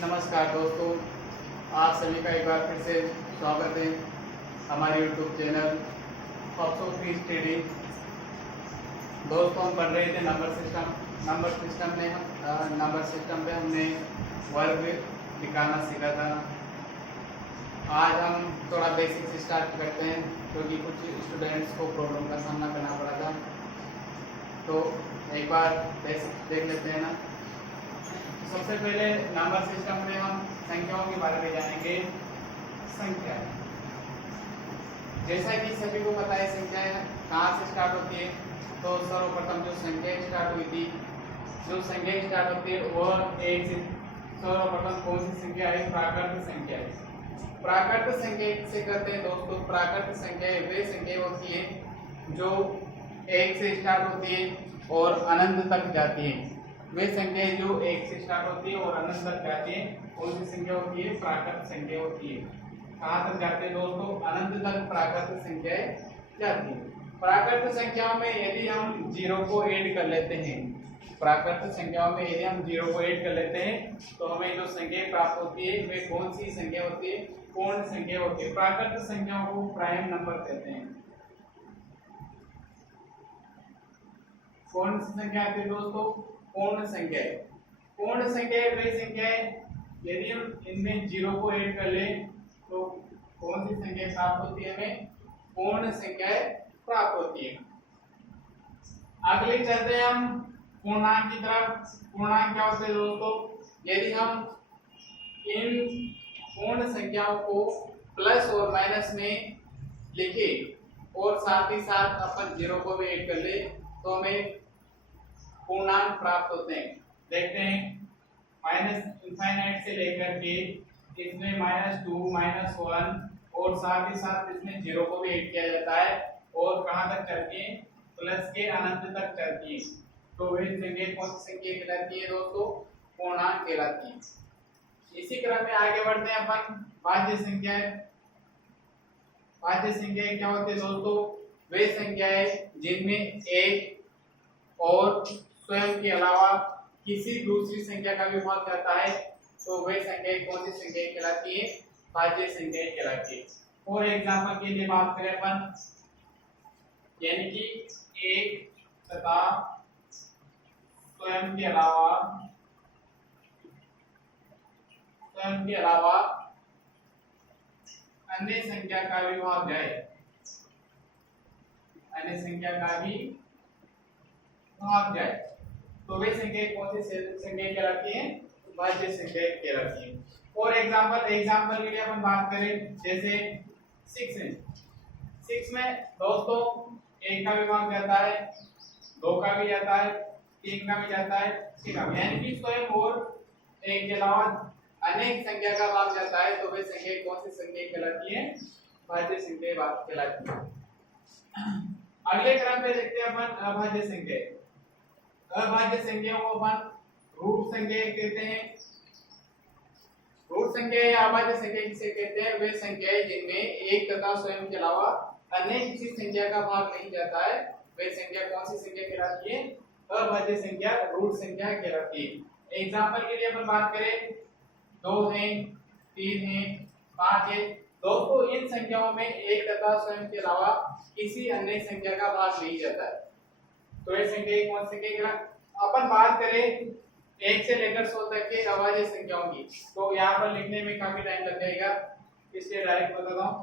नमस्कार दोस्तों, आप सभी का एक बार फिर से स्वागत है हमारे YouTube चैनल ऑप्सो फ्री स्टडी। दोस्तों, हम पढ़ रहे थे नंबर सिस्टम में नंबर सिस्टम पे हमने वर्ग दिखाना सीखा था। आज हम थोड़ा बेसिक से स्टार्ट करते हैं क्योंकि कुछ स्टूडेंट्स को प्रॉब्लम का सामना करना पड़ा था। तो एक बार बेसिक देख लेते हैं ना। सबसे पहले नंबर सिस्टम में हम संख्याओं के बारे में जानेंगे। संख्या, जैसा कि सभी को पता है, संख्याएं कहाँ से स्टार्ट होती है। तो सर्वप्रथम जो संख्या स्टार्ट हुई थी, जो संख्या स्टार्ट होती है वह एक से सर्वप्रथम कौन सी संख्या है? प्राकृत संख्या है। प्राकृत संख्या से करते हैं दोस्तों। प्राकृत संख्या वे संख्या होती है जो एक से स्टार्ट होती है और अनंत तक जाती है। वे संख्या जो एक से स्टार्ट होती है और अनंत तक जाती है, कौन सी संख्या होती है? प्राकृत संख्या होती है। कहाँ तक जाते हैं दोस्तों? अनंत तक प्राकृत संख्याएं जाती है। प्राकृत संख्याओं में यदि हम जीरो को ऐड कर लेते हैं, प्राकृत संख्याओं में यदि हम जीरो को ऐड कर लेते हैं तो हमें जो संख्या प्राप्त होती है वे कौन सी संख्या होती है? पूर्ण संख्या होती है। प्राकृत संख्याओं को प्राइम नंबर कहते हैं। कौन सी संख्या आती है दोस्तों? पूर्ण संख्या। पूर्ण संख्या वे संख्याएं यदि हम इनमें जीरो को ऐड कर लें तो कौन सी संख्या प्राप्त होती है? हमें पूर्ण संख्याएं प्राप्त होती है। अगले चलते हैं हम पूर्णांक की तरफ। पूर्णांक क्या होते हैं दोस्तों? यदि हम इन पूर्ण संख्याओं को प्लस और माइनस में लिखे और साथ ही साथ अपन जीरो को भी ऐड कर ले तो हमें पूर्णांक प्राप्त होते हैं। देखते हैं, माइनस इनफाइनाइट से लेकर के इसमें -2, -1 और साथ ही साथ इसमें जीरो को भी ऐड किया जाता है और कहां तक चलती है? प्लस के अनंत तक चलती है। तो वे संख्या कौन सी संख्या कहलाती है दोस्तों? पूर्णांक कहलाती है। इसी क्रम में आगे बढ़ते हैं अपन भाज्य संख्याएं। भाज्य संख्याएं क्या होती है दोस्तों? वे संख्याएं जिनमें एक और स्वयं के अलावा किसी दूसरी संख्या का भी भाग जाता है तो वे संख्याएं कौन सी संख्या कहलाती है? भाज्य संख्या कहलाती है। और एग्जांपल के लिए बात करें अपन, यानी कि एक तथा स्वयं के अलावा अन्य संख्या का भी भाग जाए, अन्य संख्या का भी भाग जाए तो वे संख्या कौन सी संख्या कहलाती है? भाज्य संख्या कहलाती है। और एग्जांपल के लिए अपन बात करें, जैसे 6 है। 6 में दोस्तों एक का भी भाग जाता है, 2 का भी जाता है, 3 का भी जाता है, 6 का भी, यानी कि स्वयं और एक के अलावा अनेक संख्या का भाग जाता है तो वे संख्या कौन सी संख्या कहलाती है? भाज्य संख्या कहलाती है। अगले क्रम पे देखते हैं अपन अभाज्य संख्या। अभाज्य संख्याओं को अपन रूट संख्या कहते हैं। रूट संख्या या अभाज्य संख्या किसे कहते हैं? वे संख्याएं जिनमें एक तथा स्वयं के अलावा अन्य किसी संख्या का भाग नहीं जाता है, वे संख्या कौन सी संख्या कहलाती है? अभाज्य संख्या, रूट संख्या कहलाती है। एग्जांपल के लिए अपन बात करें, 2 है, 3 है, 5 है। दोस्तों इन संख्याओं में एक तथा स्वयं के अलावा किसी अन्य संख्या का भाग नहीं जाता है तो ये संख्या कौन सी संख्या? अपन बात करें 1 से लेकर 100 तक के अभाज्य संख्याओं की तो यहाँ पर लिखने में काफी टाइम लग जाएगा, इसलिए डायरेक्ट बताता हूँ।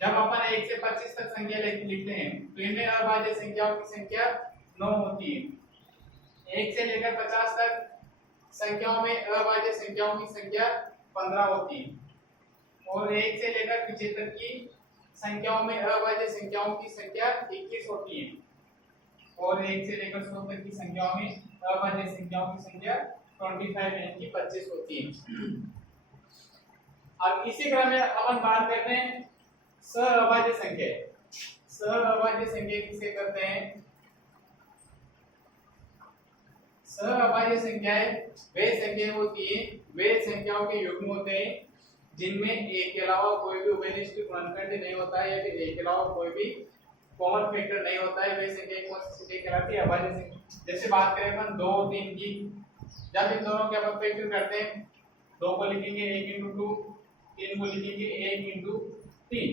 जब अपन 1 से 25 तक संख्या लिखते हैं तो इनमें अभाज्य संख्याओं की संख्या 9 होती है। 1 से लेकर 50 तक संख्याओं में अभाज्य संख्याओं की संख्या 15 होती है और 1 से लेकर 75 की संख्याओं में अभाज्य संख्याओं की संख्या 21 होती है और 1 से लेकर 100 तक की संख्याओं में अभाज्य संख्याओं की संख्या 25 यानी कि 25 होती है। अब इसी क्रम में अपन बात करते हैं सहअभाज्य संख्या। सहअभाज्य संख्या किसे कहते हैं? सहअभाज्य संख्याएं वे संख्या होती है, वे संख्याओं के युग्म होते हैं जिनमें एक के अलावा कोई भी उभयनिष्ठ गुणनखंड नहीं होता है या फिर एक के अलावा कोई भी कॉमन फैक्टर नहीं होता है। वे संख्या कौन सी संख्या कहलाती है? अभाज्य संख्या। जैसे बात करें अपन 2, 3 की, जब इन दोनों के अपन फैक्टर करते हैं 2 को लिखेंगे 1 into 2, 3 को लिखेंगे 1 into 3।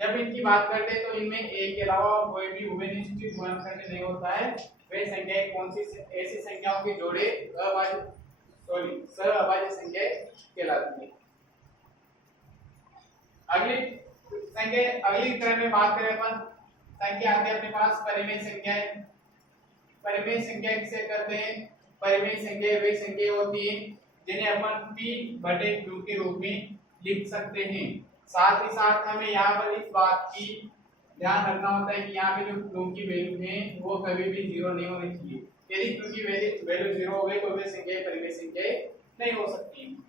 जब इनकी बात करते हैं तो इनमें एक के अलावा कोई भी उभयनिष्ठ गुणनखंड नहीं होता है। वे संख्याएं कौन सी ऐसी संख्याओं के जोड़े सहअभाज्य संख्याएं कहलाती है। अगली क्रम में बात करें अपन संख्या आती है अपने पास परिमेय संख्याएं। परिमेय संख्या किसे कहते हैं? परिमेय संख्या वे संख्या होती है जिन्हें अपन p/q के रूप में लिख सकते हैं। साथ ही साथ हमें यहाँ पर इस बात की ध्यान रखना होता है कि यहाँ पे जो q की वैल्यू है वो कभी भी 0 नहीं होनी चाहिए। यदि q की वैल्यू 0 हो गई तो वे संख्याएं परिमेय संख्याएं नहीं हो सकती।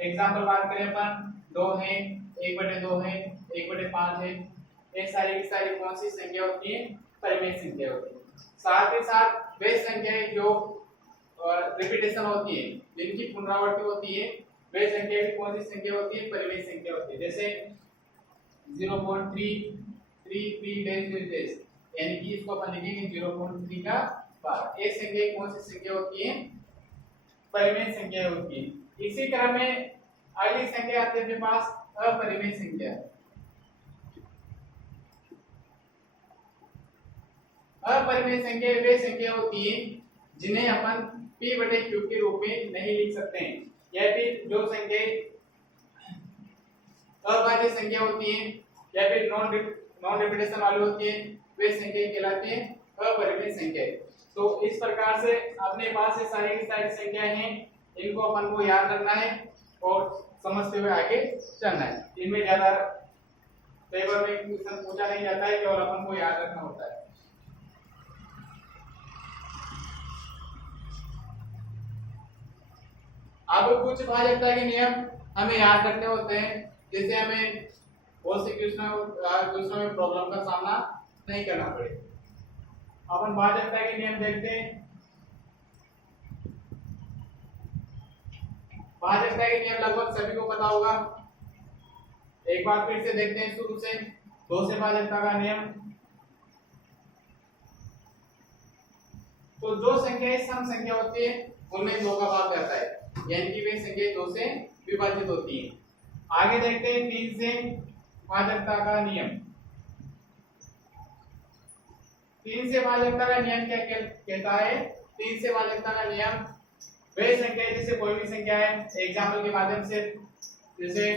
एग्जांपल बात करें अपन 2 है, 1/2 है, 1/5 है, ये सारी की सारी कौन सी संख्या होती है? परिमेय संख्या होती है। साथ ही साथ वे संख्याएं जो रिपीटेशन होती है, जिनकी पुनरावृत्ति होती है, वे संख्या भी कौन सी संख्या होती है? परिमेय संख्या होती है। जैसे 0.333 यानी कि इसको अपन लिखेंगे 0.3 का पावर। ये संख्या कौन सी संख्या होती है? परिमेय संख्या होती है। इसी क्रम में अगली संख्या आती है अपने पास अपरिमेय संख्या। अपरिमेय संख्या वे संख्या होती है जिन्हें अपन p/q के रूप में नहीं लिख सकते हैं। या फिर जो संख्या अभाज्य संख्या होती है या फिर नॉन रिपीटेशन वाली होती है, वे संख्या कहलाती है अपरिमेय संख्या। तो इस प्रकार से अपने पास ये सारी की सारी संख्याएं हैं, इनको अपन को याद रखना है और समझते हुए आगे चलना है। इनमें ज्यादा पेपर में क्वेश्चन पूछा नहीं जाता है, केवल अपन को याद रखना होता है। अब कुछ भाजकता के नियम हमें याद रखने होते हैं, जिससे हमें बहुत से क्वेश्चनों में प्रॉब्लम का सामना नहीं करना पड़े। अपन भाजकता के नियम देखते हैं। भाजकता के नियम लगभग सभी को पता होगा। एक बार फिर से देखते हैं शुरू से। 2 से भाजकता का नियम। तो जो संख्याएं सम संख्या होती है उनमें 2 का भाग रहता है, यानी कि वे संख्याएं 2 से विभाजित होती हैं। आगे देखते हैं 3 से भाजकता का नियम। 3 से भाजकता का नियम क्या कहता है? 3 से भाजकता का नियम वे संख्याएं जैसे कोई भी संख्या है, एग्जाम्पल के माध्यम से, जैसे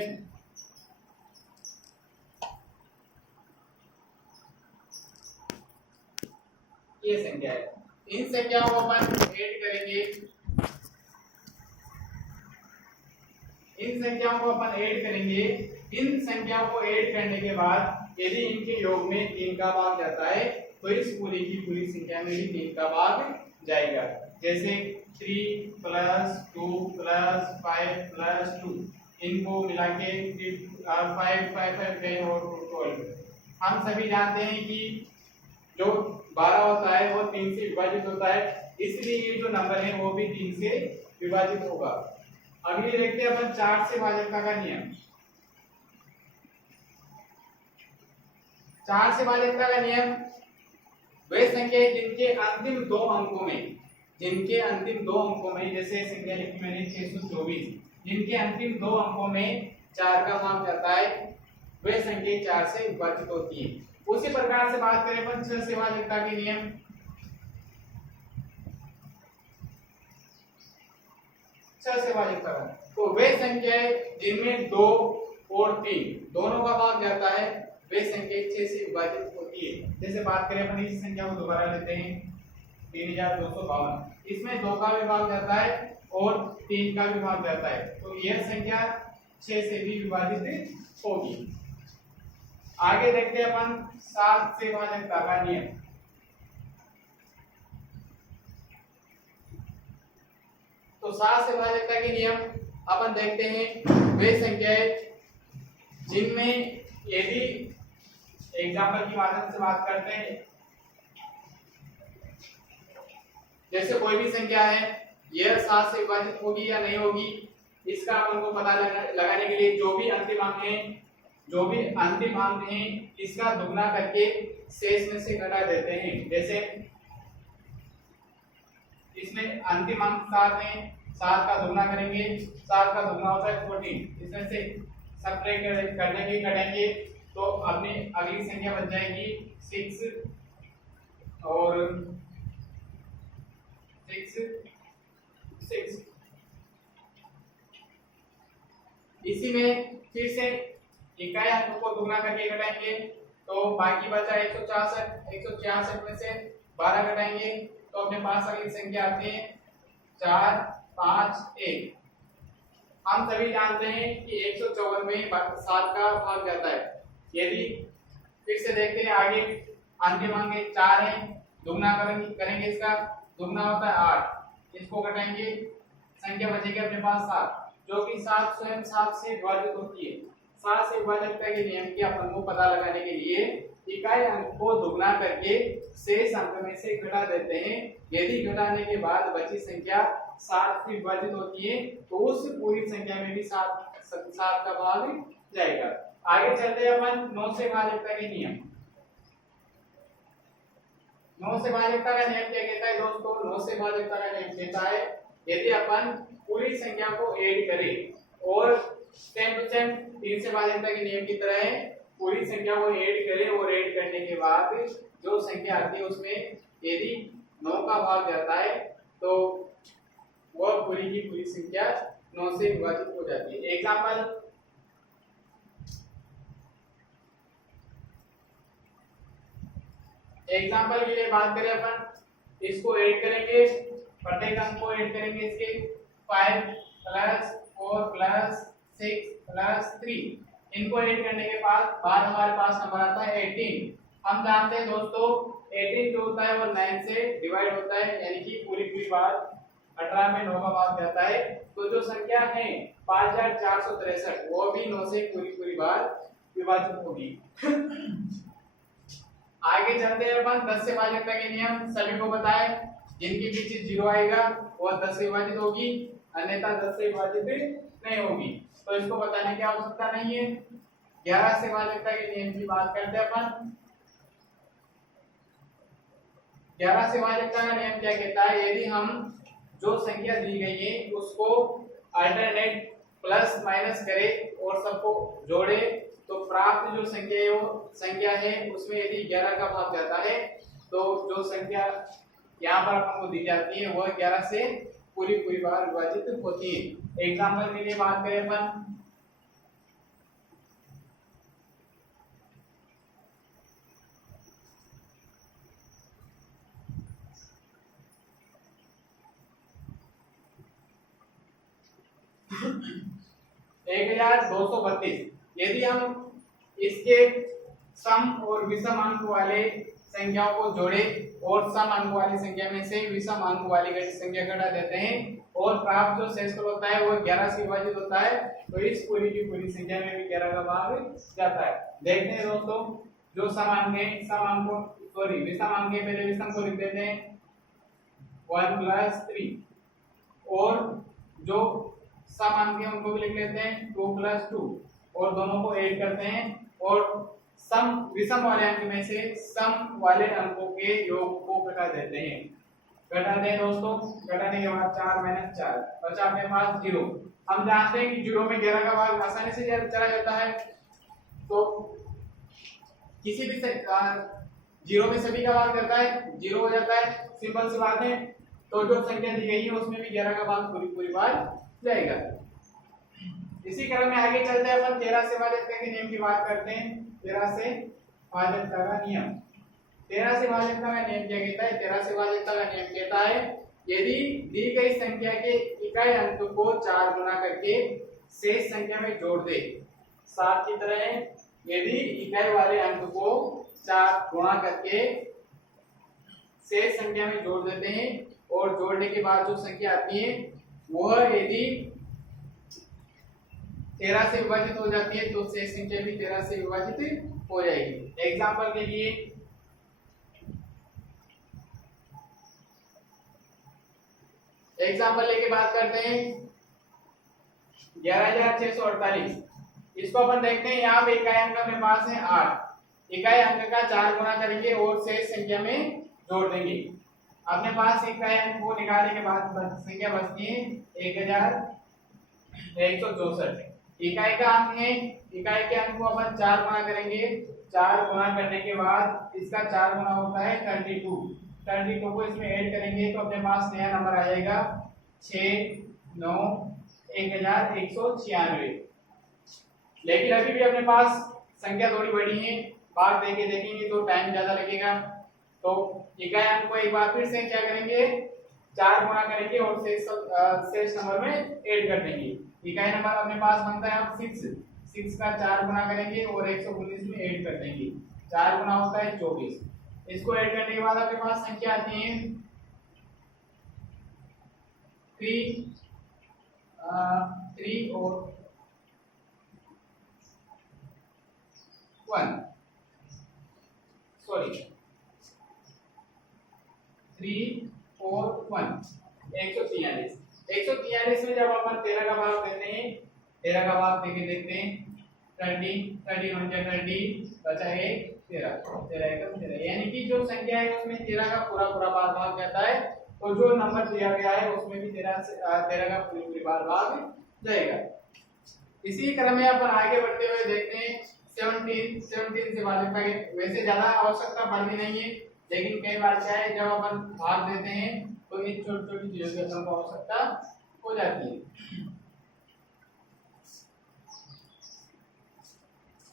ये संख्या है, इन संख्याओं को अपन ऐड करेंगे। इन संख्याओं को अपन ऐड करेंगे। इन संख्याओं को ऐड करने के बाद यदि इनके योग में 3 का भाग जाता है तो इस पूरी की पूरी संख्या में भी 3 का भाग जाएगा। जैसे 3 + 2 + 5 + 2, इनको मिला के 5 5 5 10 और 12। हम सभी जानते हैं कि जो 12 होता है वो 3 से विभाजित होता है, इसलिए ये जो नंबर है वो भी 3 से विभाजित होगा। अगली देखते हैं अपन 4 से भाजकता का नियम। 4 से भाजकता का नियम वे संख्या जिनके अंतिम 2 अंकों में, जैसे संख्या लिखी मैंने 624, जिनके अंतिम 2 अंकों में 4 का मान जाता है, वे संख्या 4 से विभाजित होती है। उसी प्रकार से बात करें अपन 6 से भाजकता के नियम। 6 से भाजकता तो वे संख्याएं जिनमें 2 और 3 दोनों का भाग जाता है, वे संख्या 6 से विभाजित होती है। जैसे बात करें अपन इस संख्या को दोबारा लेते हैं 3252, इसमें 2 का भी भाग जाता है और 3 का भी भाग जाता है, तो यह संख्या 6 से भी विभाजित होगी। आगे देखते हैं अपन 7 से भाजकता का नियम। तो 7 से भाजकता के नियम अपन देखते हैं वे संख्याएं जिनमें यदि एग्जाम्पल की माध्यम से बात करते हैं, जैसे कोई भी संख्या है, यह 7 से विभाजित होगी या नहीं होगी, इसका अपन को पता लगाने के लिए जो भी अंतिम अंक है इसका दुगना करके शेष में से घटा देते हैं। जैसे इसमें अंतिम अंक 7 है 7 का दुगना करेंगे, 7 का दुगना होता है 14, इसमें से सब्ट्रैक्ट करने के कटेंगे तो अपनी अगली संख्या बन जाएगी 6 और 6। इसी में फिर से इकाई अंक को दुगना करके घटाएंगे तो बाकी बचा 166। 166 में से 12 घटाएंगे तो अपने पास अगली संख्या आती है 4 5 1। हम सभी जानते हैं कि 154 में 7 का भाग जाता है। यदि फिर से देखते हैं आगे, अंतिम अंक 4 है, दुगना करेंगे इसका दुगना होता है 8, इसको घटाएंगे संख्या बचेगी अपने पास 7, जो कि 7 स्वयं 7 से विभाजित होती है। 7 से विभाजित के नियम की अपन को पता लगाने के लिए इकाई अंक को दुगना करके शेष अंक में से घटा देते हैं। यदि घटाने के बाद बची संख्या 7 से विभाजित होती है तो उस पूरी संख्या में भी 7 का भाग जाएगा। आगे चलते हैं अपन 9 से भाज्यता के नियम। 9 से भाज्यता का नियम क्या कहता है दोस्तों? 9 से भाज्यता का नियम कहता है यदि अपन पूरी संख्या को ऐड करें और 10% 3 से भाज्यता के नियम की तरह है, पूरी संख्या को ऐड करें और ऐड करने के बाद जो संख्या आती है उसमें यदि 9 का भाग जाता है तो वह पूरी की पूरी संख्या 9 से विभाजित हो जाती है। एग्जाम्पल के लिए बात करें अपन, इसको ऐड करेंगे, प्रत्येक अंक को ऐड करेंगे इसके 5 प्लस 4 प्लस 6 प्लस 3, इनको ऐड करने के बाद हमारे पास नंबर आता है 18। हम जानते हैं दोस्तों 18 जो होता है वो 9 से डिवाइड होता है, यानी कि पूरी पूरी बात 18 में 9 का भाग जाता है, तो जो संख्या है 5463 वो भी 9 से पूरी पूरी बात विभाजित होगी। आगे चलते हैं अपन 10 से भाज्यता के नियम सभी को बताए, जिनके पीछे 0 आएगा वो 10 से विभाजित होगी, अन्यथा 10 से विभाजित नहीं होगी, तो इसको बताने की आवश्यकता नहीं है। 11 से भाज्यता के नियम की बात करते हैं अपन। 11 से भाज्यता का नियम क्या कहता है? यदि हम जो संख्या दी गई है उसको अल्टरनेट प्लस माइनस करें और सबको जोड़े तो प्राप्त जो संख्या है उसमें यदि 11 का भाग जाता है तो जो संख्या यहाँ पर अपन को दी जाती है वह 11 से पूरी पूरी बार विभाजित होती है। एग्जाम्पल के लिए बात करें अपन, एक 1232, यदि हम इसके सम और विषम अंक वाले संख्याओं को जोड़े और सम अंक वाली संख्या में से विषम अंक वाली संख्या घटा देते हैं और प्राप्त जो शेषफल होता है वो 11 से विभाजित होता है, तो इस पूरी की पूरी संख्या में भी 11 का भाग जाता है। देखते हैं दोस्तों, जो सम अंक है विषम अंक है, पहले विषम को लिख देते हैं 1 प्लस 3 और जो सम अंक है उनको भी लिख लेते हैं 2 प्लस 2 और दोनों को ऐड करते हैं और सम विषम वाले अंक में से सम वाले अंकों के योग को घटा देते हैं। घटा दें दोस्तों, घटाने के बाद 4 - 4 बचा अपने पास 0। हम जानते हैं कि 0 में 11 का भाग आसानी से चला जाता है, तो किसी भी 0 में सभी का भाग जाता है, 0 हो जाता है, सिंपल सी बात है। तो जो संख्या दी गई है उसमें भी 11 का भाग पूरी पूरी बार जाएगा। इसी क्रम में आगे चलते हैं अपन 13 से भाज्यता के नियम की बात करते हैं। 13 से भाज्यता का नियम, 13 से भाज्यता का नियम क्या कहता है? 13 से भाज्यता का नियम कहता है यदि दी गई संख्या के इकाई अंक को 4 गुना करके शेष संख्या में जोड़ दे, 7 की तरह यदि इकाई वाले अंक को 4 गुणा करके शेष संख्या में जोड़ देते हैं और जोड़ने के बाद जो संख्या आती है वह यदि 13 से विभाजित हो जाती है तो शेष संख्या भी 13 से विभाजित हो जाएगी। एग्जाम्पल के लिए लेके बात करते हैं 11648, इसको अपन देखते हैं। यहाँ पे इकाई अंक अपने पास है 8, इकाई अंक का 4 गुना करेंगे और शेष संख्या में जोड़ देंगे अपने पास इकाई अंक को निकालने के बाद संख्या बचती है 1164। इकाई का अंक है, इकाई के अंक को अपन 4 गुना करेंगे। 4 गुना करने के बाद इसका 4 गुना होता है 32। 32 को इसमें ऐड करेंगे तो अपने पास नया नंबर आ जाएगा 69196। लेकिन अभी भी अपने पास संख्या थोड़ी बड़ी है, भाग देके देखेंगे तो टाइम ज्यादा लगेगा। तो इकाई अंक को एक बार फिर से क्या करेंगे, 4 गुना करेंगे और शेष नंबर में ऐड कर देंगे। इकाई नंबर अपने पास बनता है अब 6 का 4 गुना करेंगे और 119 में ऐड कर देंगे। 4 गुना होता है 24। इसको ऐड करने के बाद अपने पास संख्या आती है 3 और 1 सॉरी 3 और 1 143। 143 में जब अपन 13 का भाग देते हैं, 13 का भाग देके देखते हैं 30 30 बचा 1 13 13 यानी कि जो संख्या है उसमें 13 का पूरा भाग जाता है। तो जो नंबर दिया गया है उसमें भी 13 का पूरी भाग जाएगा। इसी क्रम में अपन आगे बढ़ते हुए देखते हैं 17 से भाग करेंगे। वैसे ज्यादा आवश्यकता पड़ती नहीं है, लेकिन कई बार क्या है जब अपन भाग देते हैं तो इन छोटी चीजों की अपन को आवश्यकता हो जाती है।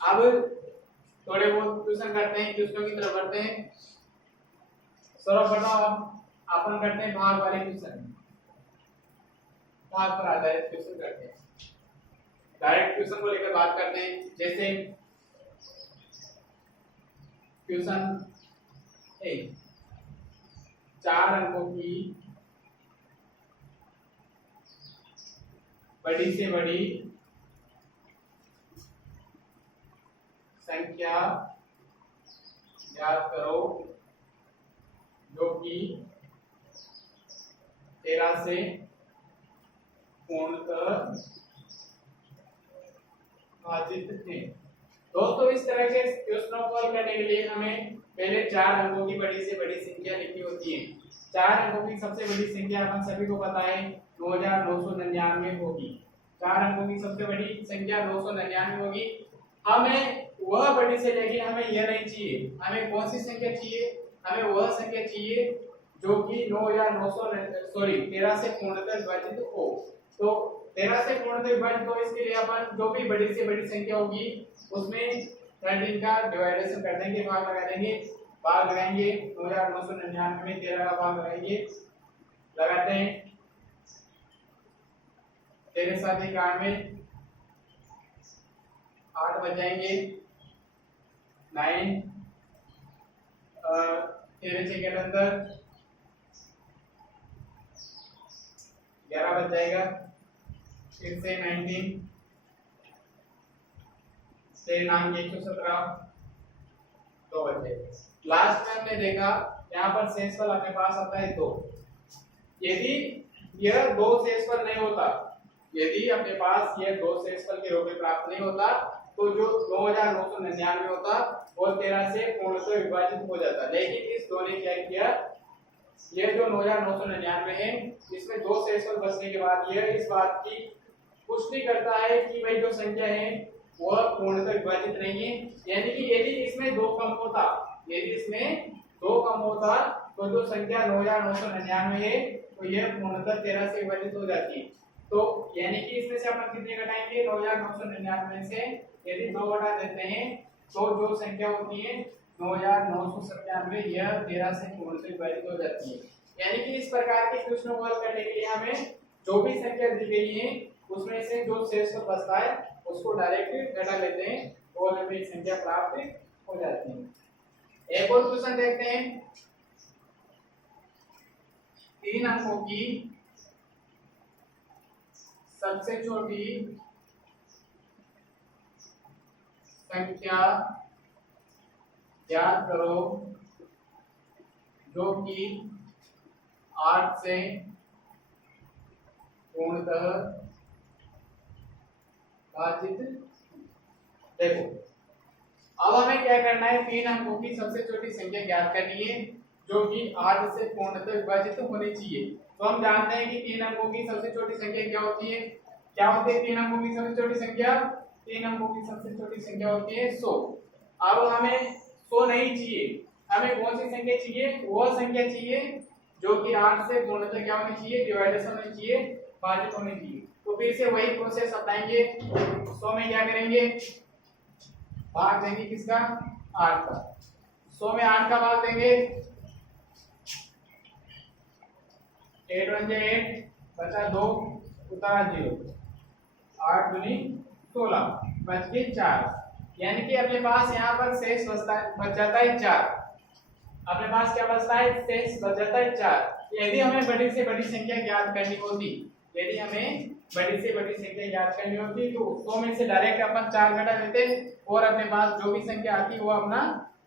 अब थोड़े बहुत क्वेश्चन करते हैं, क्वेश्चनों की तरफ बढ़ते हैं। सर्वप्रथम अपन करते हैं भाग वाले क्वेश्चन, भाग पर आधारित क्वेश्चन करते हैं। डायरेक्ट क्वेश्चन को लेकर बात करते हैं। जैसे क्वेश्चन 1, 4 अंकों की बड़ी से बड़ी संख्या याद करो जो कि 13 से पूर्णतः भाजित है। दोस्तों इस तरह के क्वेश्चनों को हल करने के लिए हमें पहले 4 अंकों की बड़ी से बड़ी संख्या लिखनी होती है। 4 अंकों की सबसे बड़ी संख्या अपन सभी को पता है 9999 होगी। 4 अंकों की सबसे बड़ी संख्या 999 होगी। हमें वह बड़ी से लेकिन हमें यह नहीं चाहिए। हमें कौन सी संख्या चाहिए? हमें वह संख्या चाहिए जो कि 13 से पूर्णतः विभाजित हो। तो 13 से पूर्णतः विभाजित हो, इसके लिए अपन जो भी बड़ी से बड़ी संख्या होगी उसमें 13 का डिवाइडेशन कर देंगे, भाग लगा देंगे। भाग लगाएंगे 9999 में 13 का भाग लगाएंगे, लगाते हैं 13 7 91 8 बच जाएंगे 9 13 से 71 11 बच जाएगा, फिर से 19 से 9 117 2 बच जाएगा। लास्ट में हमने देखा यहाँ पर शेषफल अपने पास आता है 2। यदि यह 2 शेषफल नहीं होता, यदि अपने पास यह 2 शेषफल के रूप में प्राप्त नहीं होता तो जो 9999 होता वो 13 से पूर्णतः विभाजित हो जाता। लेकिन इस 2 ने क्या किया, यह जो 9999 है इसमें 2 शेषफल बचने के बाद यह इस बात की पुष्टि करता है कि भाई जो संख्या है वह पूर्णतः विभाजित नहीं है। यानी कि यदि इसमें 2 कम होता, यदि इसमें 2 कम होता तो जो संख्या 9999 है तो यह पूर्णतः 13 से विभाजित हो जाती है। तो यानी कि इसमें से अपन कितने घटाएंगे, 9999 से यदि 2 घटा देते हैं तो जो संख्या होती है 9997 यह 13 से पूर्णतः विभाजित हो जाती है। यानी कि इस प्रकार के क्वेश्चन को हल करने के लिए हमें जो भी संख्या दी गई है उसमें से जो शेषफल बचता है उसको डायरेक्ट घटा लेते हैं और हमें एक संख्या प्राप्त हो जाती है। एक और क्वेश्चन देखते हैं। 3 अंकों की सबसे छोटी संख्या याद करो जो कि 8 से पूर्णतः भाजित। देखो अब हमें क्या करना है, 3 अंकों की सबसे छोटी संख्या ज्ञात करनी है जो कि 8 से पूर्णतः विभाजित होनी चाहिए। तो हम जानते हैं कि 3 अंकों की सबसे छोटी संख्या क्या होती है? क्या होती है 3 अंकों की सबसे छोटी संख्या? 3 अंकों की सबसे छोटी संख्या होती है 100। अब हमें 100 नहीं चाहिए, हमें कौन सी संख्या चाहिए? वह संख्या चाहिए जो कि 8 से पूर्णतः क्या होनी चाहिए? डिवाइडेशन होनी चाहिए, विभाजित होनी चाहिए। तो फिर से वही प्रोसेस अपनाएंगे। 100 में क्या करेंगे? भाग देंगे किसका? 8 का। 100 में 8 का भाग देंगे, 8 1 8 बचा 2 उतारा 0, 8 दूनी 16 बच गए 4। यानी कि अपने पास यहाँ पर शेष बच जाता है 4। अपने पास क्या बचता है? शेष बच जाता है 4। यदि हमें बड़ी से बड़ी संख्या ज्ञात करनी होती, यदि हमें बड़ी से बड़ी संख्या ज्ञात करनी होती तो 100 में से डायरेक्ट अपन 4 घटा देते और अपने पास जो भी संख्या आती वो अपना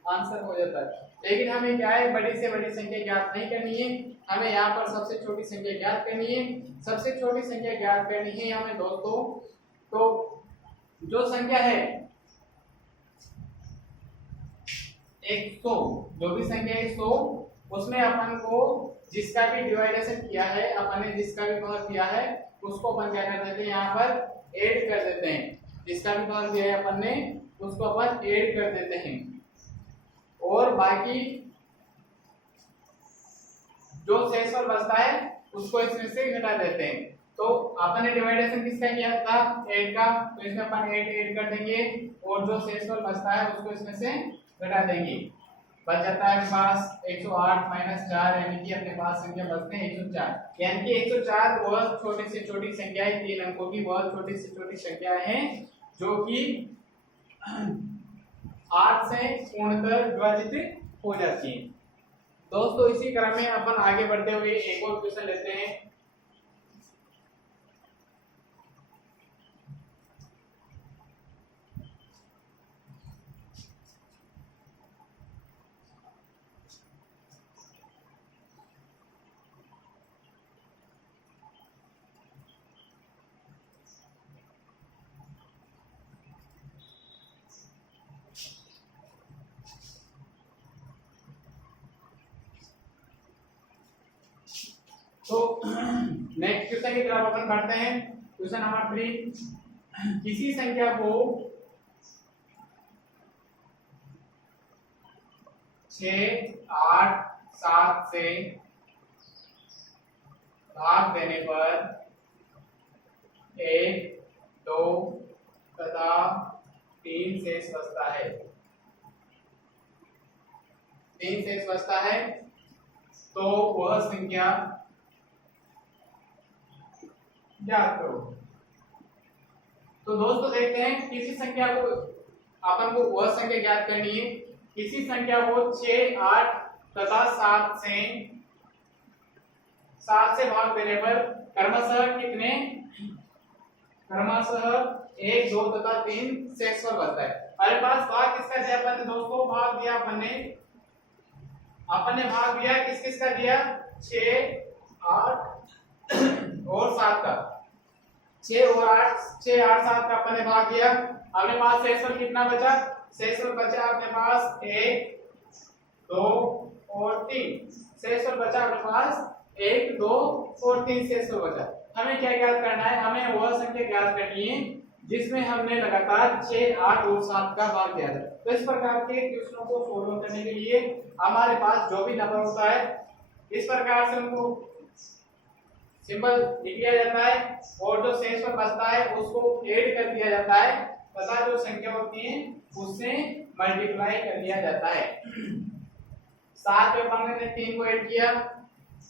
आंसर हो जाता है। लेकिन हमें क्या है? बड़ी से बड़ी संख्या ज्ञात नहीं करनी है, हमें यहाँ पर सबसे छोटी संख्या ज्ञात करनी है। सबसे छोटी संख्या ज्ञात करनी है हमें दोस्तों। तो जो संख्या है 100, जो भी संख्या है 100, उसमें अपन को जिसका भी डिवाइडेशन किया है, अपन ने जिसका भी भाग किया है उसको अपन क्या कर देते हैं? यहाँ पर ऐड कर देते हैं। जिसका भी भाग दिया है अपन ने उसको अपन ऐड कर देते हैं और बाकी जो शेषफल बचता है उसको इसमें से घटा देते हैं। तो अपन ने डिवाइडेशन किसका किया था? 8 का, तो इसमें अपन 8 ऐड कर देंगे और जो शेषफल बचता है उसको इसमें से घटा देंगे। बच जाता है अपने पास 108 - 4, यानी कि अपने पास संख्या बचते हैं 104। यानी कि 104 वह छोटी से छोटी संख्या है, 3 अंकों की वह छोटी से छोटी संख्या है जो कि 8 से पूर्णतः विभाजित हो जाती है। दोस्तों इसी क्रम में अपन आगे बढ़ते हुए एक और क्वेश्चन लेते हैं। तो नेक्स्ट क्वेश्चन की तरफ अपन बढ़ते हैं। क्वेश्चन नंबर 3, किसी संख्या को 6 8 7 से भाग देने पर 1 2 तथा 3 शेष बचता है। 3 शेष बचता है तो वह संख्या ज्ञात करो। तो दोस्तों देखते हैं किसी संख्या को अपन को वह संख्या ज्ञात करनी है। किसी संख्या को 6 8 तथा 7 से भाग देने पर क्रमशः कितने? क्रमशः 1 2 तथा 3 शेषफल बचता है। हमारे पास भाग किसका दिया अपन ने दोस्तों? भाग दिया अपन ने भाग दिया किस का दिया? 6 8 और 7 का। 6 और 8 6 8 7 का अपन ने भाग दिया। अपने पास शेषफल कितना बचा? शेषफल बचा अपने पास 1 2 और 3। शेषफल बचा अपने पास 1 2 और 3 शेषफल बचा। हमें क्या ज्ञात करना है? हमें वह संख्या ज्ञात करनी है जिसमें हमने लगातार 6 8 और 7 का भाग दिया था। तो इस प्रकार के क्वेश्चनों को सॉल्व करने के लिए हमारे पास जो भी नंबर होता है इस प्रकार से उनको सिंबल लिख लिया जाता है और जो शेषफल बचता है उसको ऐड कर दिया जाता है तथा जो संख्या होती है उससे मल्टीप्लाई कर दिया जाता है। 7 पे अपन ने 3 को ऐड किया,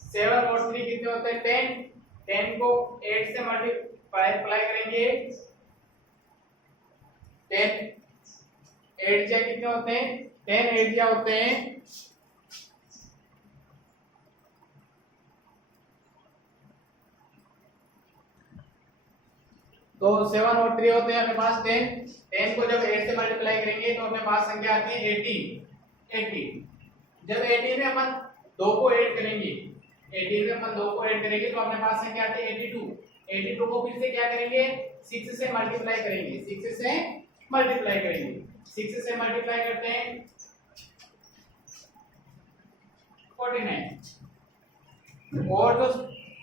7 और 3 कितने होते हैं? 10। 10 को 8 से मल्टीप्लाई करेंगे, 10 8 जा कितने होते हैं? 10 8 जा होते हैं 7 और 3 होते हैं अपने पास 10। 10 को जब 8 से मल्टीप्लाई करेंगे तो अपने पास संख्या आती है 18। जब 18 में अपन 2 को ऐड करेंगे, 18 में अपन 2 को ऐड करेंगे तो अपने पास संख्या आती है 82। 82 को फिर से क्या करेंगे? 6 से मल्टीप्लाई करेंगे, 6 से मल्टीप्लाई करेंगे, 6 से मल्टीप्लाई करते हैं 49 और जो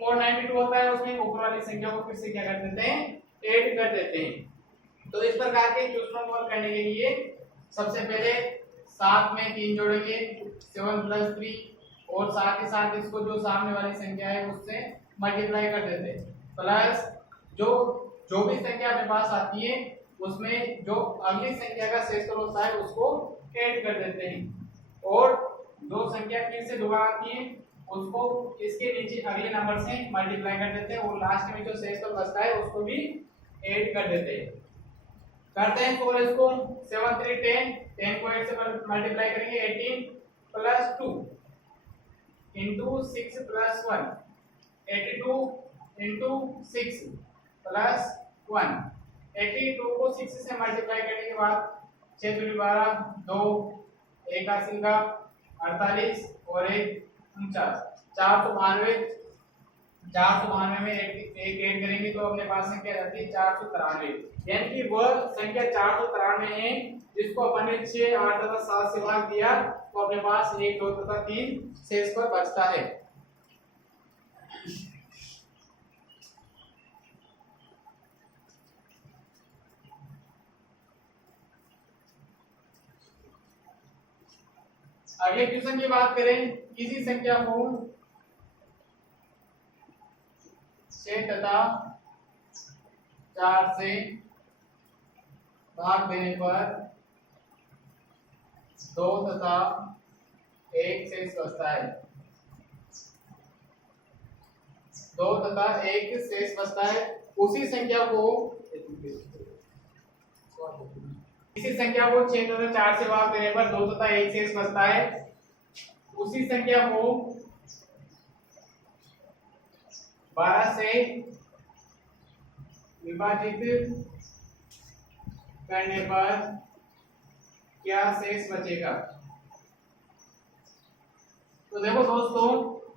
492 होता है उसमें ऊपर वाली संख्या को फिर से क्या कर देते हैं, ऐड कर देते हैं। तो इस प्रकार के क्वेश्चन को करने के लिए सबसे पहले 7 में 3 जोड़ेंगे 7 + 3 और साथ ही साथ इसको जो सामने वाली संख्या है उससे मल्टीप्लाई कर देते हैं, प्लस जो भी संख्या अपने पास आती है उसमें जो अगली संख्या का शेषफल होता है उसको ऐड कर देते हैं और जो संख्या फिर से दोबारा आती है उसको इसके नीचे अगले नंबर से मल्टीप्लाई कर देते हैं और लास्ट में जो शेषफल बचता है उसको भी ऐड कर देते हैं। करते हैं तो इसको 7 3 10 10 को 8 से मल्टीप्लाई करेंगे 18 + 2 into 6 + 1 82 into 6 + 1 82 को 6 से मल्टीप्लाई करने के बाद 6 दूनी 12 2 1 80 का 48 और 1 49 492 में एक ऐड करेंगे तो अपने पास संख्या रहती है 493, यानी कि वह संख्या 493 है जिसको अपन ने 6 8 तथा 7 से भाग दिया तो अपने पास 1 2 तथा 3 शेष पर बचता है। अगले क्वेश्चन की बात करें, किसी संख्या को 6 तथा 4 से भाग देने पर 2 तथा 1 शेष बचता है, 2 तथा 1 शेष बचता है। उसी संख्या को इसी संख्या को 6 तथा 4 से भाग देने पर 2 तथा 1 शेष बचता है। उसी संख्या को 12 से विभाजित करने पर क्या शेष बचेगा। तो देखो दोस्तों,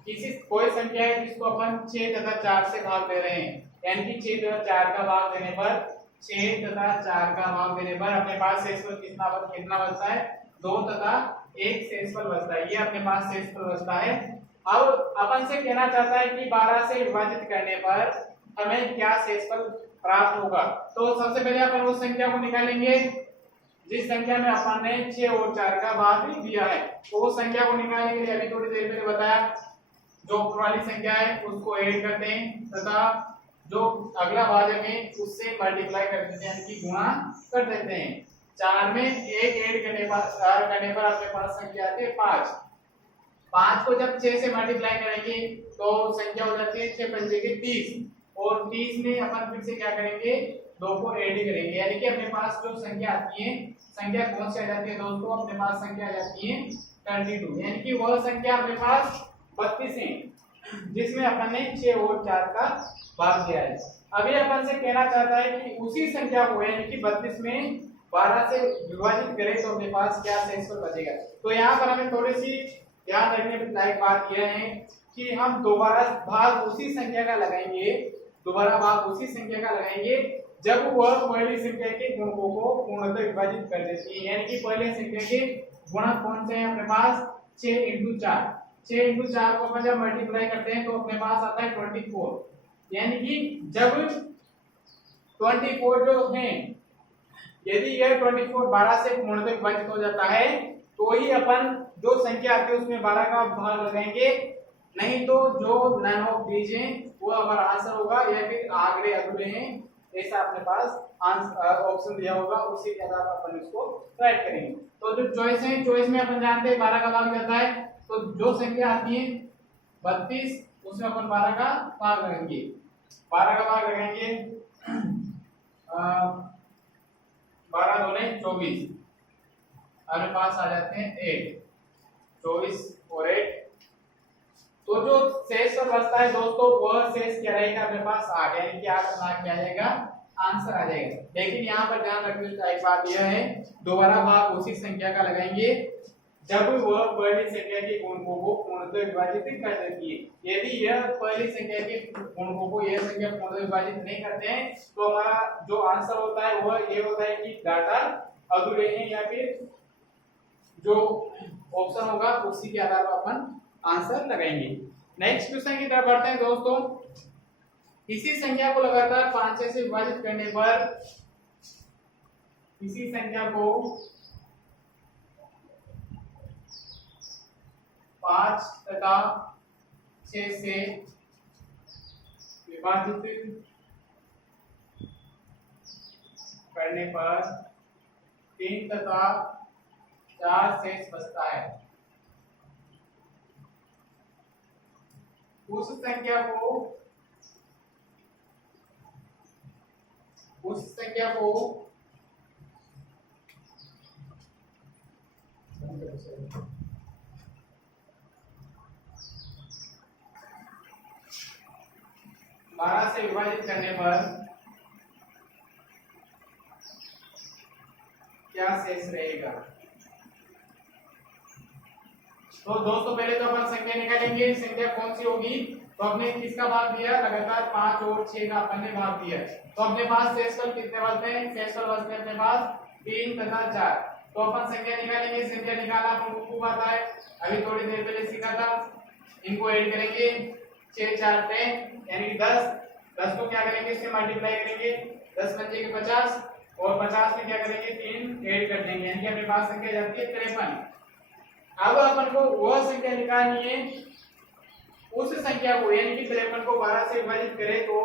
किसी कोई संख्या है जिसको अपन 6 तथा 4 से भाग दे रहे हैं, यानी कि 6 तथा 4 का भाग देने पर 6 तथा 4 का भाग देने पर अपने पास शेषफल कितना बचता है, 2 तथा 1 शेषफल बचता है। ये अपने पास शेषफल बचता है। अब अपन से कहना चाहता है कि 12 से विभाजित करने पर हमें क्या शेषफल प्राप्त होगा। तो सबसे पहले अपन उस संख्या को निकालेंगे जिस संख्या में अपन ने 6 और 4 का भाग दिया है, तो उस संख्या को निकालने के लिए अभी थोड़ी देर पहले बताया जो ऊपर वाली संख्या है उसको ऐड करते हैं तथा जो अगला भाजक है उससे मल्टीप्लाई कर देते हैं, यानी कि गुणा कर देते हैं। 4 में 1 ऐड करने पर अपने पास संख्या आती है 5। 5 को जब 6 से मल्टीप्लाई करेंगे तो संख्या हो जाती है 6 पंजे के 30 और 30 में अपन फिर से क्या करेंगे, 2 को ऐड करेंगे, यानी कि अपने पास जो संख्या आती है, संख्या कौन सी आ जाती है दोस्तों, अपने पास संख्या आ जाती है 32, यानी कि वह संख्या अपने पास 32 है जिसमें अपन ने 6 और 4 का भाग दिया है। अभी अपन से कहना चाहता है कि उसी संख्या को यानी कि 32 में 12 से विभाजित करें तो अपने पास क्या शेषफल बचेगा। तो यहाँ पर हमें थोड़ी सी ध्यान रखने लायक बात यह है कि हम दोबारा भाग उसी संख्या का लगाएंगे, दोबारा भाग उसी संख्या का लगाएंगे जब वह पहली संख्या के गुणकों को पूर्णतः विभाजित कर देती है, यानी कि पहले संख्या के गुणक कौन से हैं अपने पास 6 × 4। 6 × 4 को अपन जब मल्टीप्लाई करते हैं तो अपने पास आता है 24, यानी कि जब 24 जो है, यदि यह 24 12 से पूर्णतः विभाजित हो जाता है तो ही अपन जो संख्या आती है उसमें 12 का भाग लगाएंगे, नहीं तो जो नन ऑफ दीज हैं वो हमारा आंसर होगा, या फिर आगे अधूरे हैं ऐसा अपने पास आंसर ऑप्शन दिया होगा, उसी के आधार पर अपन इसको राइट करेंगे। तो जो चॉइस है, चॉइस में अपन जानते हैं 12 का भाग जाता है, तो जो संख्या आती है 32 उसमें अपन 12 का भाग लगाएंगे, 12 का भाग लगाएंगे 12 दूने 24, हमारे पास आ जाते हैं 8, 24 और 8। तो जो शेष पर बचता है दोस्तों वह शेष क्या रहेगा अपने पास 8, यानी कि 8 अपना क्या आ जाएगा, आंसर आ जाएगा। लेकिन यहाँ पर ध्यान रखने की बात यह है, दोबारा भाग उसी संख्या का लगाएंगे जब वह पहली संख्या के गुणकों को पूर्णतः विभाजित कर देती है। यदि यह पहली संख्या के गुणकों को यह संख्या पूर्णतः विभाजित नहीं करते हैं तो हमारा जो आंसर होता है वह ये होता है कि डाटा अधूरे हैं, या फिर जो ऑप्शन होगा उसी के आधार पर अपन आंसर लगाएंगे। नेक्स्ट क्वेश्चन की तरफ बढ़ते हैं दोस्तों। किसी संख्या को लगातार 5 से विभाजित करने पर किसी संख्या को 5 तथा 6 से विभाजित करने पर 3 तथा 4 शेष बचता है। उस संख्या को 12 से विभाजित करने पर क्या शेष रहेगा। तो दोस्तों पहले तो अपन संख्या निकालेंगे। संख्या कौन सी होगी, तो अपने किसका भाग दिया, लगातार 5 और 6 का अपन ने भाग दिया। तो अपने पास शेषफल कितने बचते हैं, शेषफल बचते हैं अपने पास 3 तथा 4। तो अपन संख्या निकालेंगे। संख्या निकाला अपन को पता है, अभी थोड़ी देर पहले सीखा था। इनको ऐड करेंगे, 6 4 10 यानी कि 10। 10 को क्या करेंगे, इससे मल्टीप्लाई करेंगे, 10 बचे 50 और 50 में क्या करेंगे 3 ऐड कर देंगे, यानी कि अपने पास संख्या जाती है 53। अब अपन को वह संख्या निकालनी है, उस संख्या को यानी कि 53 को 12 से विभाजित करें तो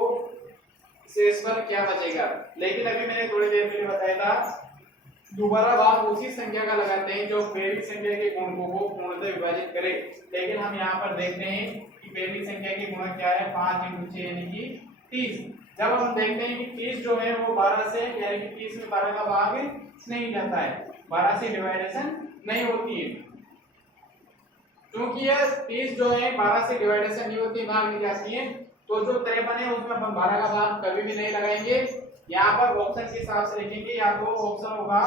शेषफल क्या बचेगा। लेकिन अभी मैंने थोड़ी देर पहले बताया था, दोबारा भाग उसी संख्या का लगाते हैं जो प्रेरित संख्या के गुणकों को पूर्णतः विभाजित करे। लेकिन हम यहाँ पर देखते हैं कि प्रेरित संख्या के गुणक क्या है, 5 × 6 यानी कि 30। जब हम देखते हैं कि 30 जो है वो 12 से यानी कि 30 में 12 का भाग नहीं जाता है, 12 से डिवाइडेशन नहीं होती है। क्योंकि यह 30 जो है 12 से डिवाइडेशन नहीं होती, भाग नहीं जाती है, तो जो 53 है उसमें हम 12 का भाग कभी भी नहीं लगाएंगे। यहाँ पर ऑप्शन के हिसाब से लिखेंगे, या तो ऑप्शन होगा